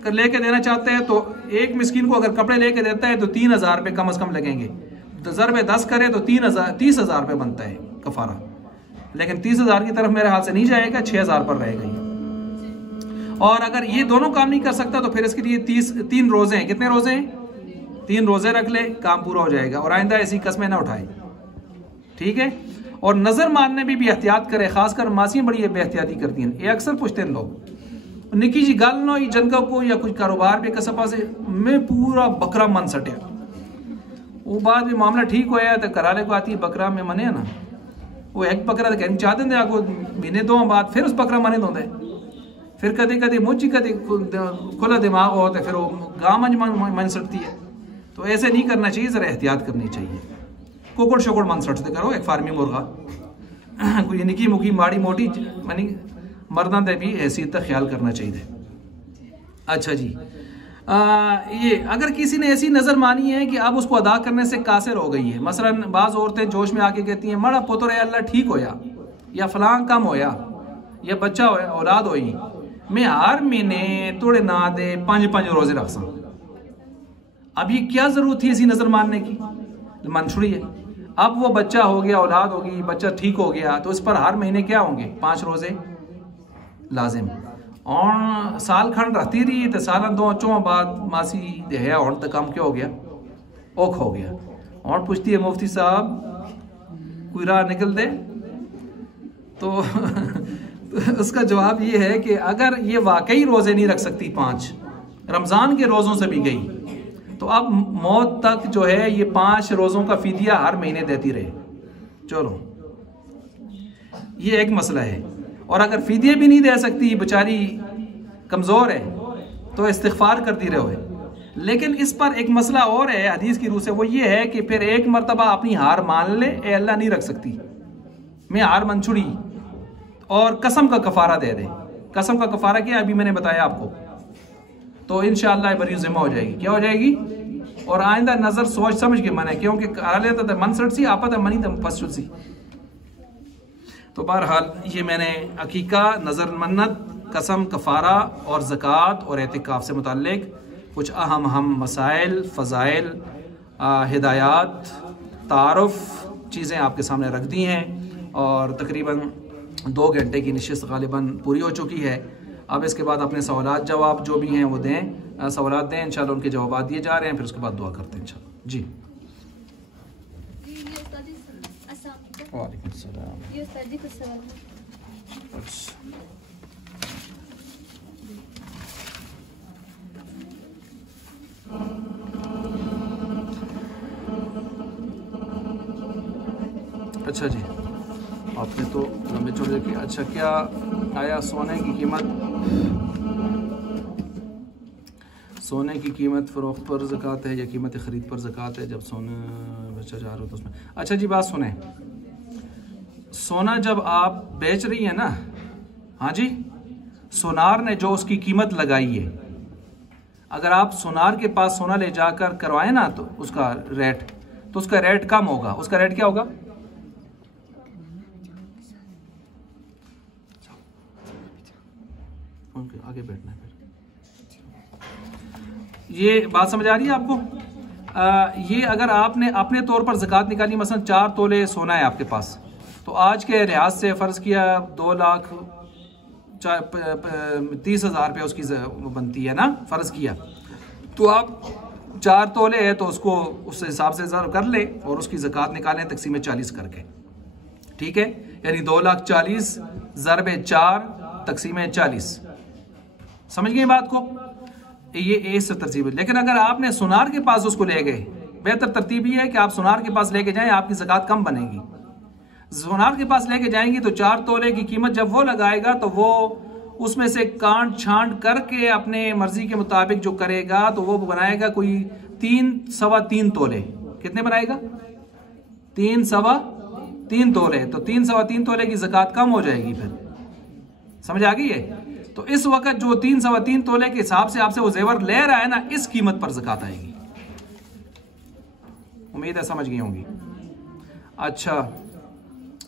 लेके देना चाहते हैं, तो एक मिस्कीन को अगर कपड़े लेके देता है तो 3000 रुपये कम से कम लगेंगे, तो ज़रबे 10 करे तो 30,000 रुपये बनता है कफ़ारा। लेकिन 30,000 की तरफ मेरे हाथ से नहीं जाएगा, 6000 पर रहेगा ये। और अगर ये दोनों काम नहीं कर सकता तो फिर इसके लिए 3 रोज़े हैं। कितने रोज़े हैं? 3 रोज़े रख ले, काम पूरा हो जाएगा। और आइंदा ऐसी कस्में ना उठाए, ठीक है। और नज़र मारने में भी एहतियात करे, खासकर मासियाँ बड़ी बेहतियाती करती हैं। ये अक्सर पूछते हैं लोग, निकी जी गल नो जनका को या कुछ कारोबार भी कसपा से मैं पूरा बकरा मन सटिया, वो बाद में मामला ठीक होया तो कराले को आती है बकरा में मने ना, वो एक बकरा तो कहना चाहते हैं आपको महीने 2 बाद फिर उस बकरा मने दोंदे, फिर कदे कदे मुझी कदे खुला दिमाग होता है, फिर वो गाँव मन सटती है। तो ऐसे नहीं करना चाहिए, ज़रा एहतियात करनी चाहिए। कुकुड़ शुकुड़ मन सटते करो, एक फार्मी मुर्गा कोई निकी मुकी माड़ी मोटी मनी मर्दा दे भी हैसियत का ख्याल करना चाहिए। अच्छा जी, ये अगर किसी ने ऐसी नज़र मानी है कि अब उसको अदा करने से कासिर हो गई है, मसलन बाज़ औरतें जोश में आके कहती हैं मड़ा पुत्र अल्लाह ठीक होया, या फलां कम होया, या बच्चा होया, औलाद होई, मैं हर महीने थोड़े ना दे 5 रोज़े रख सा। अब ये क्या ज़रूरत थी ऐसी नज़र मानने की? मंशूरी है। अब वो बच्चा हो गया, औलाद होगी, बच्चा ठीक हो गया, तो इस पर हर महीने क्या होंगे 5 रोज़े लाजिम। और साल खंड रहती रही तो साल 2 बाद मासी है और तो काम क्या हो गया, ओख हो गया। और पूछती है मुफ्ती साहब कोई राह निकल दे तो उसका जवाब ये है कि अगर ये वाकई रोज़े नहीं रख सकती, 5 रमज़ान के रोज़ों से भी गई, तो अब मौत तक जो है ये 5 रोज़ों का फिदिया हर महीने देती रहे। चलो ये एक मसला है। और अगर फिदिया भी नहीं दे सकती, बेचारी कमज़ोर है, तो इस्तिग़फ़ार करती रहे। लेकिन इस पर एक मसला और है हदीस की रूह से, वो ये है कि फिर एक मरतबा अपनी हार मान ले, ए अल्लाह नहीं रख सकती, मैं हार मन छुड़ी, और कसम का कफ़ारा दे दे। कसम का कफ़ारा क्या अभी मैंने बताया आपको, तो इंशाअल्लाह बरी ज़िम्मा हो जाएगी। क्या हो जाएगी? और आइंदा नज़र सोच समझ के मने, क्योंकि लेता मन सट सी आपत मनी तम फसुल सी। तो बहरहाल ये मैंने अकीका, नज़र मन्नत, कसम, कफ़ारा और ज़कात और एतिकाफ़ से मुताल्लिक़ कुछ अहम मसाइल, फ़ज़ाइल, हिदायत, तारुफ़ चीज़ें आपके सामने रख दी हैं। और तकरीबन 2 घंटे की नशिस्त ग़ालिबन पूरी हो चुकी है। अब इसके बाद अपने सवालात जवाब जो भी हैं वो दें, सवालात दें, इंशाल्लाह उनके जवाब दिए जा रहे हैं, फिर उसके बाद दुआ करते हैं इंशाल्लाह। जी वालेकुम सलाम। अच्छा जी, आपने तो लंबे चौड़े की। अच्छा, क्या आया सोने की कीमत फ़रोख्त पर ज़कात है या कीमत ख़रीद पर ज़कात है? जब सोना बेचा जा रहा हो तो उसमें। अच्छा जी, बात सुने, सोना जब आप बेच रही है ना, हाँ जी, सोनार ने जो उसकी कीमत लगाई है, अगर आप सोनार के पास सोना ले जाकर करवाएं ना तो उसका रेट कम होगा। उसका रेट क्या होगा? आगे बैठना है फिर। ये बात समझ आ रही है आपको? ये अगर आपने अपने तौर पर ज़कात निकाली, मसलन 4 तोले सोना है आपके पास, तो आज के लिहाज से फ़र्ज़ किया 2,30,000 रुपये उसकी बनती है ना, फ़र्ज़ किया। तो आप 4 तोले है तो उसको उस हिसाब से ज़र कर ले और उसकी ज़कात निकालें तक़सीम 40 करके, ठीक है? यानी 2,40,000 ज़रबे 4 तक़सीम 40। समझ गए बात को? ये इस तरतीब है। लेकिन अगर आपने सुनार के पास उसको ले गए, बेहतर तरतीब ये है कि आप सुनार के पास लेके जाएं, आपकी ज़कात कम बनेगी। सुनार के पास लेके जाएंगी तो 4 तोले की कीमत जब वो लगाएगा तो वो उसमें से काट छांट करके अपने मर्जी के मुताबिक जो करेगा तो वो बनाएगा कोई 3-3.25 तोले। कितने बनाएगा? 3-3.25 तोले। तो 3-3.25 तोले की ज़कात कम हो जाएगी। फिर समझ आ गई है? तो इस वक्त जो 3-3.25 तोले के हिसाब से आपसे वो जेवर ले रहा है ना, इस कीमत पर ज़कात आएगी। उम्मीद है समझ गई होंगी। अच्छा,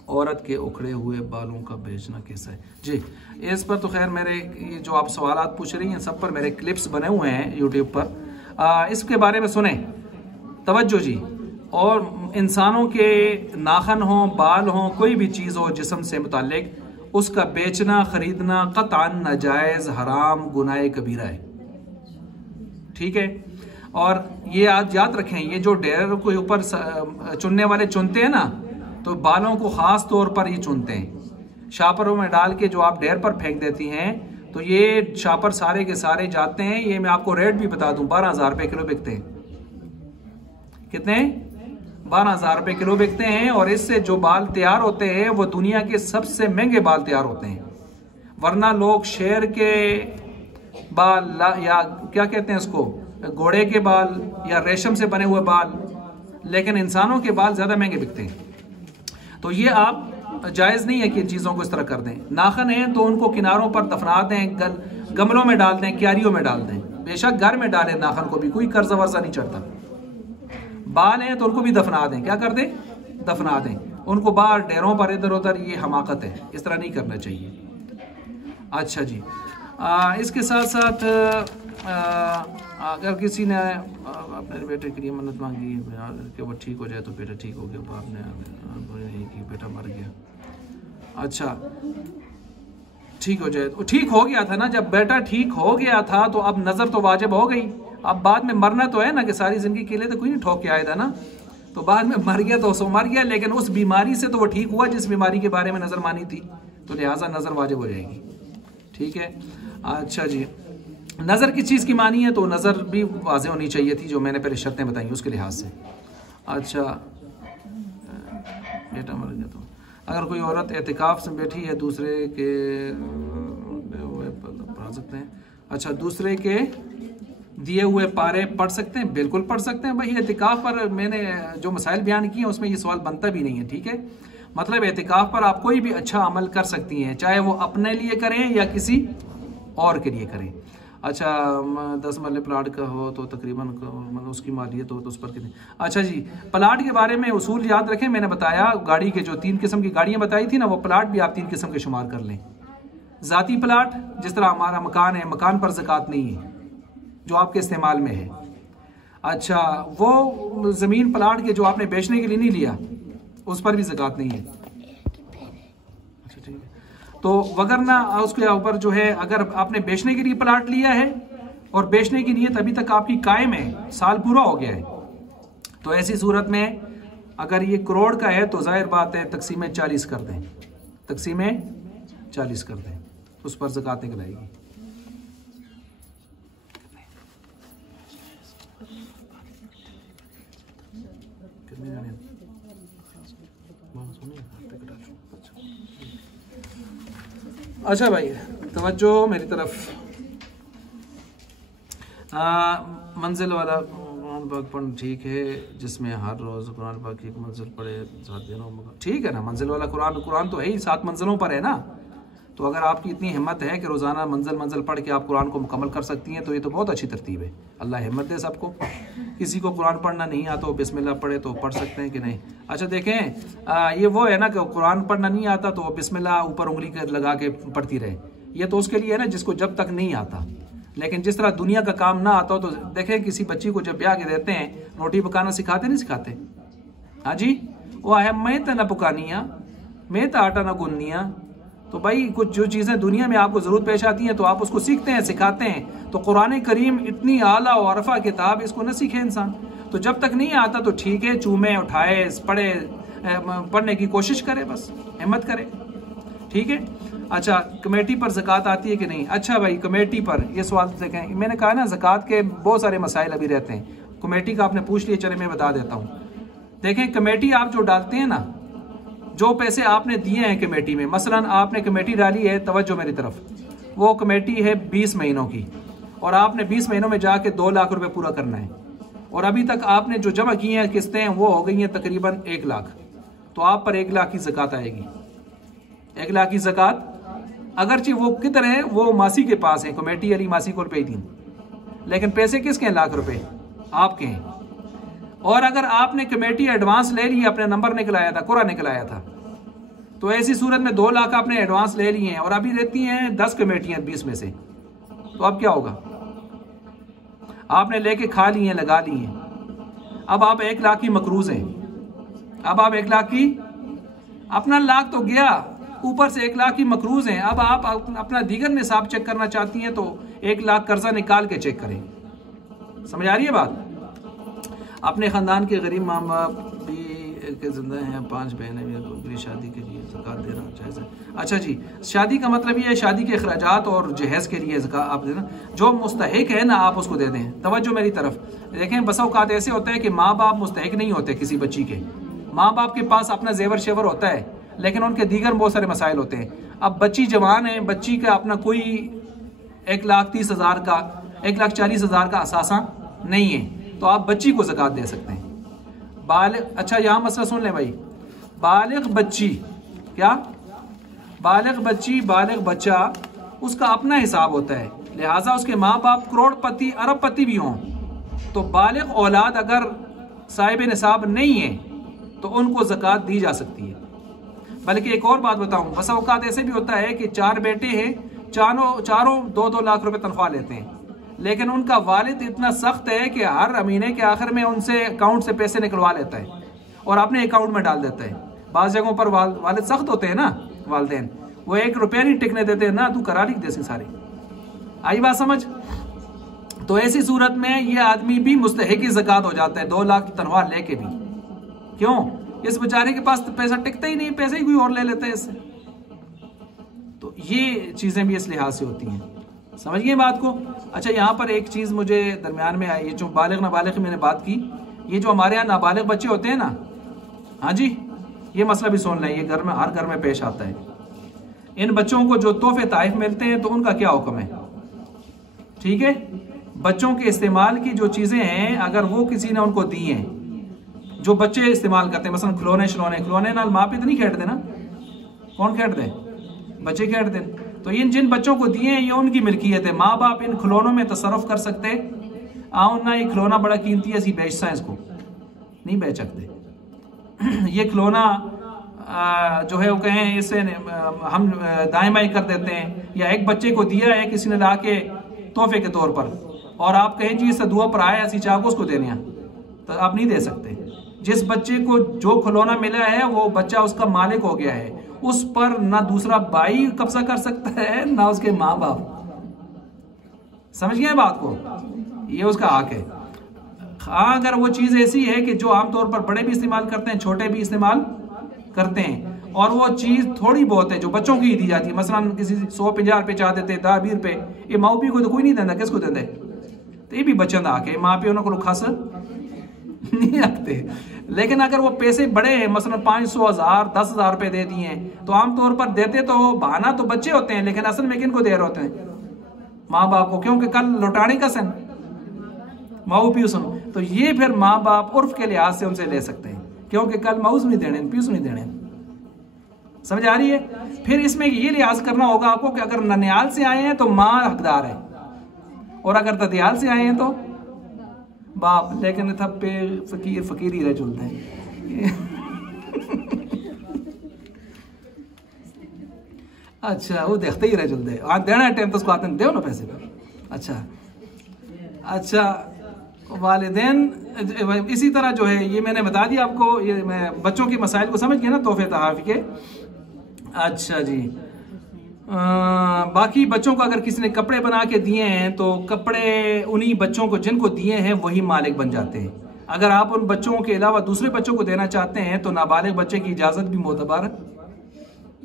औरत के उखड़े हुए बालों का बेचना कैसा है? जी, इस पर तो खैर मेरे ये जो आप सवालात पूछ रही हैं सब पर मेरे क्लिप्स बने हुए हैं यूट्यूब पर। इसके बारे में सुने, तवज्जो जी। और इंसानों के नाखन हों, बाल हों, कोई भी चीज़ हो जिस्म से मुताल्लिक, उसका बेचना खरीदना क़त्अन नाजायज़, हराम, गुनाह कबीरा है, ठीक है? और ये आज याद रखें, ये जो डेरे के ऊपर चुनने वाले चुनते हैं ना, तो बालों को ख़ास तौर पर ये चुनते हैं। शापरों में डाल के जो आप डेर पर फेंक देती हैं, तो ये शापर सारे के सारे जाते हैं। ये मैं आपको रेट भी बता दूं, 12,000 रुपये किलो बिकते हैं। कितने? 12,000 रुपये किलो बिकते हैं। और इससे जो बाल तैयार होते हैं वो दुनिया के सबसे महंगे बाल तैयार होते हैं। वरना लोग शेर के बाल या क्या कहते हैं उसको, घोड़े के बाल या रेशम से बने हुए बाल, लेकिन इंसानों के बाल ज़्यादा महंगे बिकते हैं। तो ये आप जायज़ नहीं है कि चीज़ों को इस तरह कर दें। नाखन हैं तो उनको किनारों पर दफना दें, गमलों में डाल दें, क्यारियों में डाल दें। बेशक घर में डालें नाखन को भी, कोई कर्जा वर्जा नहीं चढ़ता। बाल हैं तो उनको भी दफना दें। क्या कर दें? दफना दें उनको बाहर डेरों पर इधर उधर। ये हमाकत है, इस तरह नहीं करना चाहिए। अच्छा जी, इसके साथ साथ अगर किसी ने अपने बेटे के लिए मन्नत मांगी कि वो ठीक हो जाए तो बेटा ठीक हो गया, बाप ने नहीं कि बेटा मर गया। अच्छा, ठीक हो जाए तो ठीक हो गया था ना, जब बेटा ठीक हो गया था तो अब नज़र तो वाजिब हो गई। अब बाद में मरना तो है ना, कि सारी जिंदगी के लिए तो कोई नहीं ठोक के आया था ना, तो बाद में मर गया तो सो मर गया, लेकिन उस बीमारी से तो वो ठीक हुआ जिस बीमारी के बारे में नज़र मानी थी, तो लिहाजा नज़र वाजिब हो जाएगी, ठीक है। अच्छा जी, नज़र किस चीज़ की मानी है, तो नज़र भी वाज़ेह होनी चाहिए थी, जो मैंने पहले शर्तें बताई उसके लिहाज से। अच्छा, बेटा मर गया तो अगर कोई औरत एतिकाफ से बैठी है दूसरे के पढ़ सकते हैं। अच्छा, दूसरे के दिए हुए पारे पढ़ सकते हैं? बिल्कुल पढ़ सकते हैं भाई। एतिकाफ पर मैंने जो मसाइल बयान किए हैं उसमें ये सवाल बनता भी नहीं है, ठीक है। मतलब एतिकाफ पर आप कोई भी अच्छा अमल कर सकती हैं, चाहे वो अपने लिए करें या किसी और के लिए करें। अच्छा, 10 मरले प्लाट का हो तो तकरीबन मतलब उसकी मालियत हो तो उस पर कितनी। अच्छा जी, प्लाट के बारे में उसूल याद रखें, मैंने बताया गाड़ी के जो 3 किस्म की गाड़ियाँ बताई थी ना, वो प्लाट भी आप 3 किस्म के शुमार कर लें। ज़ाती प्लाट, जिस तरह हमारा मकान है, मकान पर ज़कात नहीं है जो आपके इस्तेमाल में है। अच्छा, वो ज़मीन प्लाट के जो आपने बेचने के लिए नहीं लिया, उस पर भी ज़कात नहीं है। अच्छा, ठीक है। तो वगरना उसके ऊपर जो है, अगर आपने बेचने के लिए प्लाट लिया है और बेचने की नीयत अभी तक आपकी कायम है, साल पूरा हो गया है, तो ऐसी सूरत में अगर ये करोड़ का है तो जाहिर बात है तकसीम 40 कर दें, तकसीम 40 कर दें, उस पर ज़कात निकल आएगी। कितने जाने? अच्छा भाई तवज्जो मेरी तरफ। मंजिल वाला कुरान पाक पढ़ना ठीक है, जिसमें हर रोज़ कुरान पाक की एक मंजिल पढ़े 7 दिनों में, ठीक है ना। मंजिल वाला कुरान तो है ही, 7 मंजिलों पर है ना। तो अगर आपकी इतनी हिम्मत है कि रोज़ाना मंजिल पढ़ के आप कुरान को मुकम्मल कर सकती हैं तो ये तो बहुत अच्छी तरतीब है। अल्लाह हिम्मत दे सबको। किसी को कुरान पढ़ना नहीं आता तो बिस्मिल्लाह पढ़े तो पढ़ सकते हैं कि नहीं। अच्छा देखें ये वो है ना कि कुरान पढ़ना नहीं आता तो बिस्मिल्लाह ऊपर उंगली लगा के पढ़ती रहे, ये तो उसके लिए है ना जिसको जब तक नहीं आता। लेकिन जिस तरह दुनिया का काम ना आता हो तो देखें किसी बच्ची को जब ब्याह के देते हैं रोटी पकाना सिखाते नहीं सिखाते? हाँ जी, वो है मैं तो न पुकानिया, मैं तो आटा न गुन्निया। तो भाई कुछ जो चीज़ें दुनिया में आपको ज़रूरत पेश आती हैं तो आप उसको सीखते हैं सिखाते हैं। तो कुरान करीम इतनी आला और अरफा किताब, इसको न सीखे इंसान। तो जब तक नहीं आता तो ठीक है, चूमे उठाए पढ़े, पढ़ने की कोशिश करे, बस हिम्मत करे, ठीक है। अच्छा कमेटी पर ज़कात आती है कि नहीं? अच्छा भाई कमेटी पर ये सवाल देखें, मैंने कहा ना ज़कात के बहुत सारे मसाइल अभी रहते हैं। कमेटी का आपने पूछ लिया, चले मैं बता देता हूँ। देखें कमेटी आप जो डालते हैं ना, जो पैसे आपने दिए हैं कमेटी में, मसलन आपने कमेटी डाली है, तवज्जो मेरी तरफ, वो कमेटी है 20 महीनों की और आपने 20 महीनों में जाके 2 लाख रुपए पूरा करना है और अभी तक आपने जो जमा की हैं किस्तें वो हो गई हैं तकरीबन 1 लाख, तो आप पर 1 लाख की ज़कात आएगी। 1 लाख की ज़कात अगरचे वो किधर है, वो मासी के पास है, कमेटी वाली मासी को रुपये दी, लेकिन पैसे किसके हैं? लाख रुपए आपके हैं। और अगर आपने कमेटी एडवांस ले ली, अपने नंबर निकलाया था, कुरा निकलाया था, तो ऐसी सूरत में 2 लाख आपने एडवांस ले लिए हैं और अभी रहती हैं 10 कमेटियां 20 में से, तो अब क्या होगा? आपने लेके खा ली हैं, लगा ली हैं, अब आप 1 लाख की मकरूज हैं। अब आप 1 लाख की, अपना लाख तो गया, ऊपर से 1 लाख की मकरूज हैं। अब आप अपना दीगर निसाब चेक करना चाहती हैं तो 1 लाख कर्जा निकाल के चेक करें। समझ आ रही है बात? अपने ख़ानदान के गरीब माँ बाप भी के जिंदा हैं, 5 बहनें भी, तो शादी के लिए ज़कात देना जायज़ है। अच्छा जी, शादी का मतलब ये है शादी के अखराजात और जहेज़ के लिए ज़कात आप देना, जो मुस्तहिक है ना आप उसको दे दें। तवज्जो मेरी तरफ देखें, बसा औक़ात ऐसे होता है कि माँ बाप मुस्तहिक नहीं होते किसी बच्ची के, माँ बाप के पास अपना जेवर शेवर होता है लेकिन उनके दीगर बहुत सारे मसाइल होते हैं। अब बच्ची जवान है, बच्ची का अपना कोई 1,30,000 का 1,40,000 का असासा नहीं है, तो आप बच्ची को ज़कात दे सकते हैं। अच्छा यहाँ मसला सुन लें भाई, बालिग बच्ची, क्या बालिग बच्ची, बालिग बच्चा, उसका अपना हिसाब होता है, लिहाजा उसके माँ बाप करोड़पति अरबपति भी हों तो बालिग औलाद अगर साहिब निसाब नहीं है तो उनको ज़कात दी जा सकती है। बल्कि एक और बात बताऊं, बसा औकात ऐसे भी होता है कि 4 बेटे हैं, चारों 2-2 लाख रुपए तनख्वाह लेते हैं, लेकिन उनका वालिद इतना सख्त है कि हर महीने के आखिर में उनसे अकाउंट से पैसे निकलवा लेता है और अपने अकाउंट में डाल देता है। बाज़ जगहों पर वालिद सख्त होते हैं ना, वालिदैन, वो 1 रुपया नहीं टिकने देते ना, तू करा लिख देसी सारी। आई बात समझ? तो ऐसी सूरत में ये आदमी भी मुस्तहिक ज़कात हो जाता है 2 लाख की तनख्वाह लेके भी। क्यों? इस बेचारे के पास तो पैसा टिकता ही नहीं, पैसे ही कोई और ले लेता है इससे। तो ये चीज़ें भी इस लिहाज से होती हैं, समझिए बात को। अच्छा यहाँ पर एक चीज़ मुझे दरमियान में आई, ये जो बालिग नाबालिग की मैंने बात की, ये जो हमारे यहाँ नाबालिग बच्चे होते हैं ना, हाँ जी, ये मसला भी सुन लें, ये घर में हर घर में पेश आता है। इन बच्चों को जो तोहफे ताइफ मिलते हैं तो उनका क्या हुक्म है? ठीक है, बच्चों के इस्तेमाल की जो चीज़ें हैं अगर वो किसी ने उनको दी हैं, जो बच्चे इस्तेमाल करते हैं, मसलन खिलौने नाल माँ पे तो नहीं खेट देना, कौन खेट दे? बच्चे खेट दे। तो इन जिन बच्चों को दिए हैं ये उनकी मिल्कियत है, माँ बाप इन खिलौनों में तसर्रुफ कर सकते आओ ना, ये खिलौना बड़ा कीमती है, ऐसी बेचता है, इसको नहीं बेच सकते। ये खिलौना जो है वो कहें इससे हम दाएं बाएं कर देते हैं, या एक बच्चे को दिया है किसी ने ला के तोहफे के तौर पर और आप कहें जी इससे दुआ पर आया, ऐसी चाह को उसको देने, तो आप नहीं दे सकते। जिस बच्चे को जो खिलौना मिला है वो बच्चा उसका मालिक हो गया है, उस पर ना दूसरा भाई कब्जा कर सकता है ना उसके माँ बाप। समझ गए बात को? ये उसका हक है। हाँ, अगर वो चीज़ ऐसी है कि जो आमतौर पर बड़े भी इस्तेमाल करते हैं, छोटे भी इस्तेमाल करते हैं, और वो चीज़ थोड़ी बहुत है जो बच्चों की दी जाती है, मसलन किसी 150 रुपये चाह देते, 10-20 रुपये, ये माँ पी को तो कोई नहीं देता, किसको देते? तो ये भी बच्चों का हक है, माँ पे उन्होंने खास नहीं रखते, लेकिन अगर वो पैसे बड़े हैं, मसलन 500, 1000, 10,000 रुपए दे दिए हैं, तो आमतौर पर देते तो बहाना तो बच्चे होते हैं, लेकिन असल में किन को दे रहे होते हैं? माँ बाप को, क्योंकि कल लौटाने का सन माऊ पीयूस। तो ये फिर माँ बाप उर्फ के लिहाज से उनसे ले सकते हैं, क्योंकि कल माऊस नहीं देने, पीयूस नहीं देने। समझ आ रही है? फिर इसमें ये लिहाज करना होगा आपको कि अगर ननियाल से आए हैं तो माँ हकदार है, और अगर ददियाल से आए हैं तो बाप। लेकिन तब पे फकीर फकीर ही रह चलते हैं। अच्छा, वो देखते ही रह चलते आज देना टाइम तो उसको आते दो ना पैसे पर। अच्छा वालिदैन इसी तरह जो है, ये मैंने बता दिया आपको, ये मैं बच्चों के मसाइल को समझ गया ना, तोहफे तहाफ़ी के। अच्छा जी, बाकी बच्चों को अगर किसी ने कपड़े बना के दिए हैं तो कपड़े उन्हीं बच्चों को जिनको दिए हैं वही मालिक बन जाते हैं। अगर आप उन बच्चों के अलावा दूसरे बच्चों को देना चाहते हैं तो नाबालिग बच्चे की इजाज़त भी मोतबर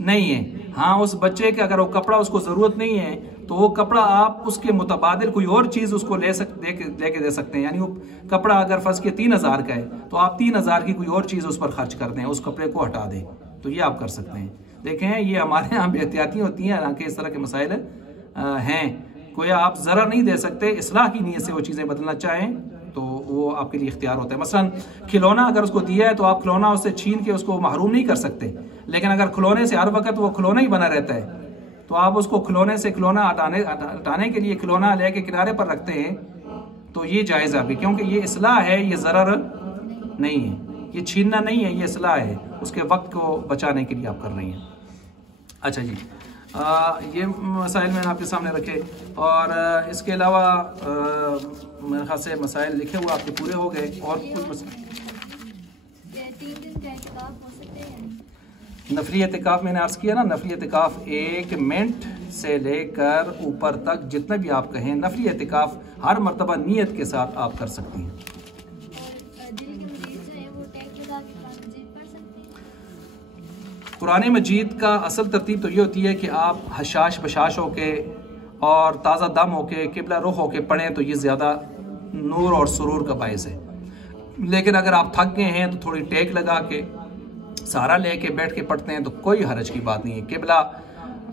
नहीं है। हाँ, उस बच्चे के अगर वो कपड़ा उसको ज़रूरत नहीं है तो वो कपड़ा आप उसके मुतबादिल कोई और चीज़ उसको लेके दे सकते हैं। यानी वो कपड़ा अगर फर्ज के 3000 का है तो आप 3000 की कोई और चीज़ उस पर खर्च कर दें, उस कपड़े को हटा दें, तो ये आप कर सकते हैं। देखें, ये हमारे यहाँ बेहतियाती होती हैं, हालांकि इस तरह के मसाइल हैं। कोई आप ज़रा नहीं दे सकते, इस्लाह की नीयत से वो चीज़ें बदलना चाहें तो वो आपके लिए इख्तियार होता है। मसलन खिलौना अगर उसको दिया है तो आप खिलौना उससे छीन के उसको महरूम नहीं कर सकते, लेकिन अगर खिलौने से हर वक्त वो खिलौना ही बना रहता है तो आप उसको खिलौने से खिलौना हटाने के लिए खिलौना लेके किनारे पर रखते हैं तो ये जायज़ है, क्योंकि ये इस्लाह है, ये ज़रर नहीं है, ये छीनना नहीं है, ये इस्लाह है, उसके वक्त को बचाने के लिए आप कर रही हैं। अच्छा जी, ये मसाइल मैंने आपके सामने रखे, और इसके अलावा मेरे ख्याल से मसाइल लिखे हुए आपके पूरे हो गए। और कुछ नफली एतिकाफ़ मैंने अर्ज़ किया ना, नफली एतिकाफ़ 1 मिनट से लेकर ऊपर तक जितना भी आप कहें, नफली एतिकाफ़ हर मरतबा नीयत के साथ आप कर सकती हैं। कुरान मजीद का असल तरतीब तो ये होती है कि आप हशाश बशाश होके और ताज़ा दम होके किबला रुख होके पढ़ें तो ये ज़्यादा नूर और सुरूर का बायस है। लेकिन अगर आप थक गए हैं तो थोड़ी टेक लगा के सहारा लेके बैठ के पढ़ते हैं तो कोई हरज की बात नहीं है। किबला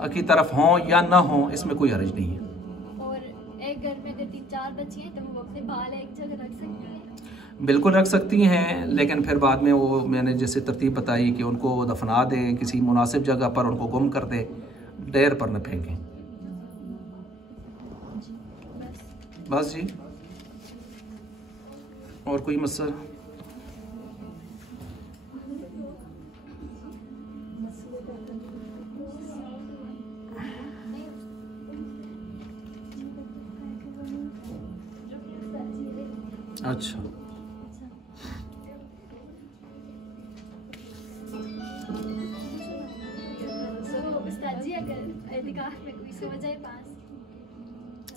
की तरफ हो या ना हो, इसमें कोई हरज नहीं है। और एक घर में अगर 3-4 बच्चे हैं तो वो अपने बाल एक जगह रख सकते हैं? बिल्कुल रख सकती हैं, लेकिन फिर बाद में वो मैंने जैसे तरतीब बताई कि उनको दफना दें किसी मुनासिब जगह पर, उनको गुम कर दें, ढेर पर न फेंकें। बस जी, और कोई मसला? अच्छा,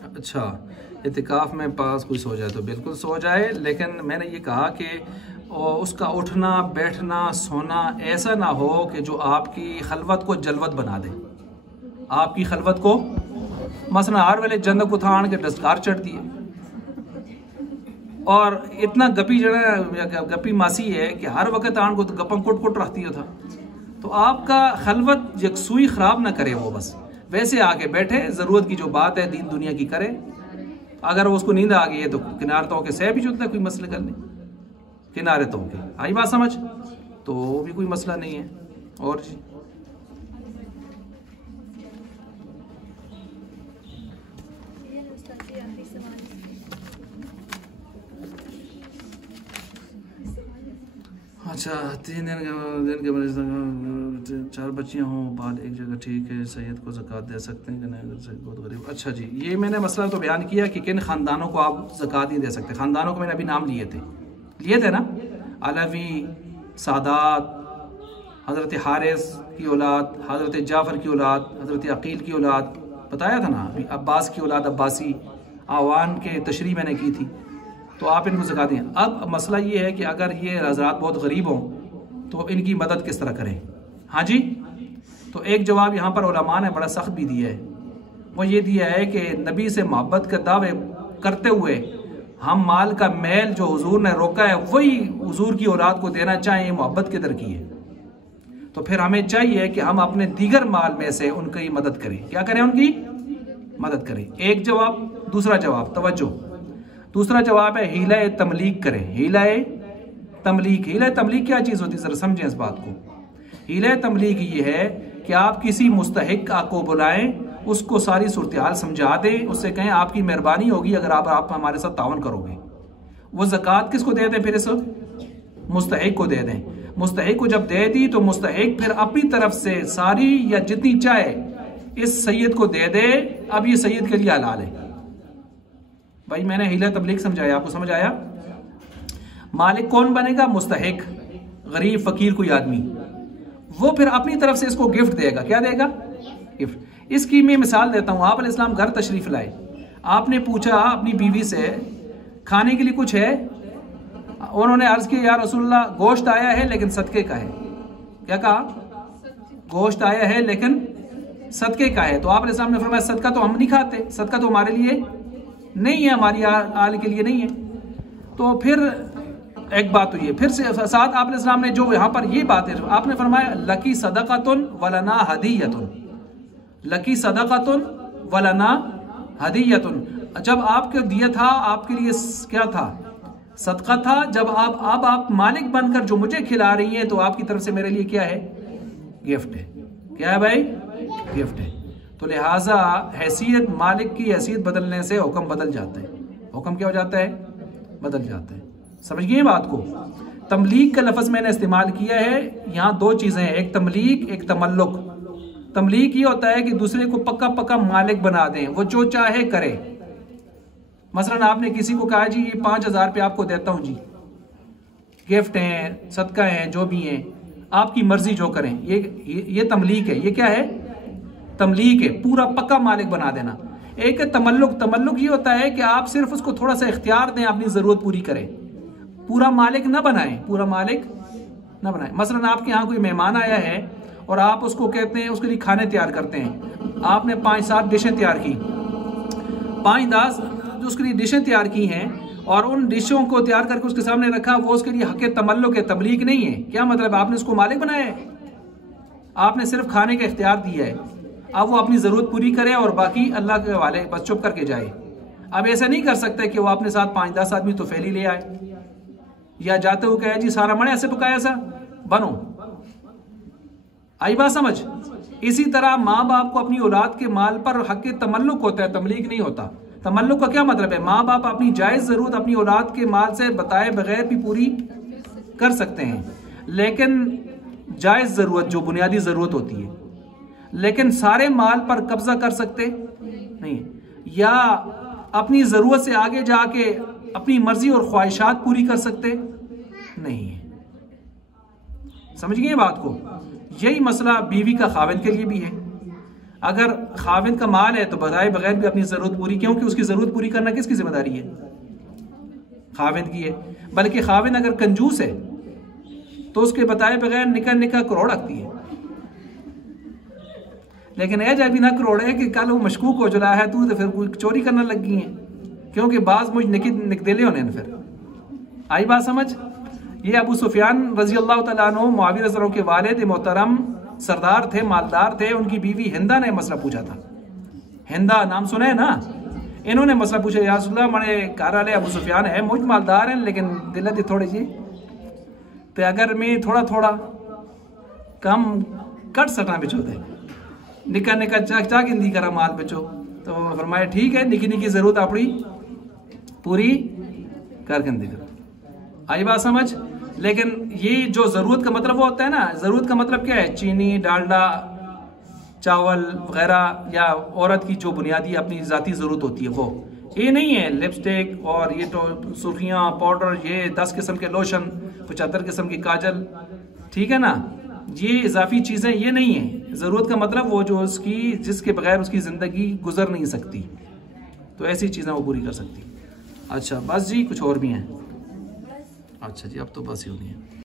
अच्छा, इतिकाफ़ में पास कोई सो जाए तो बिल्कुल सो जाए, लेकिन मैंने ये कहा कि उसका उठना बैठना सोना ऐसा ना हो कि जो आपकी खलवत को जलवत बना दे। आपकी खलवत को मसलन हर वेले जंद को थान के डस्कार चढ़ दिए और इतना गपी जड़ा गपी मासी है कि हर वक्त आन को तो गपम कुट कुट रखती था, तो आपका खलवत यकसुई ख़राब ना करे। वो बस वैसे आके बैठे, ज़रूरत की जो बात है दीन दुनिया की करे। अगर उसको नींद आ गई है तो किनारे तो के सह भी जुटता है, कोई मसला कर नहीं, किनारे तो के आई बात समझ, तो वो भी कोई मसला नहीं है। और जी अच्छा, 3 दिन के 4 बच्चियाँ हों, बाल एक जगह, ठीक है, सैयद को ज़कात दे सकते हैं कि नहीं? बहुत गरीब। अच्छा जी, ये मैंने मसला तो बयान किया कि किन ख़ानदानों को आप ज़कात नहीं दे सकते। ख़ानदानों को मैंने अभी नाम लिए थे ना, अलवी, सादात, हज़रत हारिस की औलाद, हज़रत जाफ़र की औलाद, हज़रत अकील की औलाद, बताया था ना। अभी अब्बास की औलाद, अब्बासी, आवान के तशरीह मैंने की थी, तो आप इनको ज़कात दें। अब मसला ये है कि अगर ये हज़रात बहुत गरीब हों तो इनकी मदद किस तरह करें? हाँ जी, तो एक जवाब यहाँ पर उलमा ने बड़ा सख्त भी दिया है। वो ये दिया है कि नबी से मोहब्बत के दावे करते हुए हम माल का मैल जो हुजूर ने रोका है वही हुजूर की औलाद को देना चाहें, मोहब्बत किधर की है। तो फिर हमें चाहिए कि हम अपने दीगर माल में से उनकी मदद करें। क्या करें? उनकी मदद करें। एक जवाब। दूसरा जवाब, तवज्जो, दूसरा जवाब है हीला तमलीक करें। हीला तमलीक, हीला तमलीक क्या चीज होती है, जरा समझें इस बात को। हीला तमलीक ये है कि आप किसी मुस्तहिक को बुलाएं, उसको सारी सूरत हाल समझा दें, उससे कहें आपकी मेहरबानी होगी अगर आप हमारे साथ तावन करोगे। वो ज़कात किसको दे दें? फिर इस मुस्तहिक को दे दें। मुस्तहिक को जब दे दी तो मुस्तहिक फिर अपनी तरफ से सारी या जितनी चाहे इस सैयद को दे दे। अब ये सैयद के लिए हलाल है। भाई मैंने हीला तबलीग समझाया, आपको समझ आया? मालिक कौन बनेगा? मुस्तहिक, गरीब फकीर कोई आदमी। वो फिर अपनी तरफ से इसको गिफ्ट देगा। क्या देगा? गिफ्ट। इसकी मैं मिसाल देता हूं। आप अलैहिस्सलाम घर तशरीफ लाए, आपने पूछा अपनी बीवी से खाने के लिए कुछ है? उन्होंने अर्ज किया या रसूलल्लाह गोश्त आया है लेकिन सदके का है। क्या कहा? गोश्त आया है लेकिन सदके का है। तो आप अलैहिस्सलाम ने फरमाया सदका तो हम नहीं खाते, सदका तो हमारे लिए नहीं है, हमारी आल के लिए नहीं है। तो फिर एक बात तो ये, फिर से साथ आप अलैहिस्सलाम ने जो यहाँ पर ये बात है, आपने फरमाया लकी सदकातुन वलना हदीयतुन, लकी सदकातुन वलना हदीयतुन। जब आपके दिया था आपके लिए क्या था? सदका था। जब आप मालिक बनकर जो मुझे खिला रही हैं तो आपकी तरफ से मेरे लिए क्या है? गिफ्ट है। क्या है भाई? गिफ्ट है। तो लिहाजा हैसियत, मालिक की हैसियत बदलने से हुक्म बदल जाता है। हुक्म क्या हो जाता है? बदल जाता है। समझ गए बात को? तमलीक का लफ्ज मैंने इस्तेमाल किया है। यहाँ दो चीजें हैं, एक तमलीक, एक तमल्लुक। तमलीक ये होता है कि दूसरे को पक्का पक्का मालिक बना दें, वो जो चाहे करे। मसलन आपने किसी को कहा जी ये 5000 रुपये आपको देता हूं जी, गिफ्ट हैं, सदका हैं, जो भी हैं, आपकी मर्जी जो करें। ये तमलीक है। ये क्या है? तमलीक है, पूरा पक्का मालिक बना देना। एक है तमल्लुक। तमल्लुक ये होता है कि आप सिर्फ उसको थोड़ा सा इख्तियार दें, अपनी जरूरत पूरी करें, पूरा मालिक ना बनाएं, पूरा मालिक ना बनाएं। मसलन आपके यहाँ कोई मेहमान आया है और आप उसको कहते हैं, उसके लिए खाने तैयार करते हैं। आपने 5-7 डिशें तैयार की, 5-10 जो उसके लिए डिशें तैयार की हैं और उन डिशों को तैयार करके उसके सामने रखा, वो उसके लिए हक़ तमल्लुक है, तमलीक नहीं है। क्या मतलब? आपने उसको मालिक बनाया है, आपने सिर्फ खाने का इख्तियार दिया है। अब वो अपनी जरूरत पूरी करे और बाकी अल्लाह के हवाले, बस चुप करके जाए। अब ऐसा नहीं कर सकते कि वो अपने साथ 5-10 आदमी तो फैली ले आए, या जाते हुए कहे जी सारा मने ऐसे पकाया सा बनो। आई बात समझ? इसी तरह माँ बाप को अपनी औलाद के माल पर हक़ तमल्लुक होता है, तमलीक नहीं होता। तमल्लुक का क्या मतलब है? माँ बाप अपनी जायज जरूरत अपनी औलाद के माल से बताए बगैर भी पूरी कर सकते हैं, लेकिन जायज जरूरत जो बुनियादी जरूरत होती है, लेकिन सारे माल पर कब्जा कर सकते नहीं, या अपनी जरूरत से आगे जाके अपनी मर्जी और ख्वाहिशात पूरी कर सकते नहीं है। समझ गए बात को? यही मसला बीवी का खाविंद के लिए भी है। अगर खाविंद का माल है तो बताए बगैर भी अपनी जरूरत पूरी, क्योंकि उसकी जरूरत पूरी करना किसकी जिम्मेदारी है? खाविंद की है। बल्कि खाविंद अगर कंजूस है तो उसके बताए बगैर निका करोड़ रखती है, लेकिन ऐ जब ना करोड़ है कि कल वो मशकूक हो चला है तू तो फिर कोई चोरी करने लग गई है, क्योंकि बाज मुझ निकदेले होने न। फिर आई बात समझ? ये अबू सुफियान रजी अल्लाह तआला अन्हु मुआविया रज़ी अल्लाह के वालिद मोहतरम सरदार थे, मालदार थे। उनकी बीवी हिंदा ने मसला पूछा था। हिंदा नाम सुना है ना? इन्होंने मसला पूछा, या रसूलल्लाह मने घर वाले अबू सुफियान है, मुझ मालदार हैं लेकिन दिल दी थोड़ी जी, तो अगर मैं थोड़ा थोड़ा कम कट सकना बिचो दे, निका निका चा गिनती करा माल बिचो। तो फरमाया ठीक है, निकी निकी जरूरत अपनी पूरी कर गिनती करो। आई बात समझ? लेकिन ये जो जरूरत का मतलब वो होता है ना, जरूरत का मतलब क्या है? चीनी, डालडा, चावल वगैरह, या औरत की जो बुनियादी अपनी जाती जरूरत होती है वो। ये नहीं है लिपस्टिक और ये तो सुर्खियाँ, पाउडर, ये 10 किस्म के लोशन, 75 किस्म की काजल, ठीक है ना? ये इजाफी चीजें ये नहीं है। जरूरत का मतलब वो जो उसकी, जिसके बगैर उसकी जिंदगी गुजर नहीं सकती, तो ऐसी चीजें वो पूरी कर सकती। अच्छा बस जी, कुछ और भी हैं? अच्छा जी, अब तो बस ही होनी है।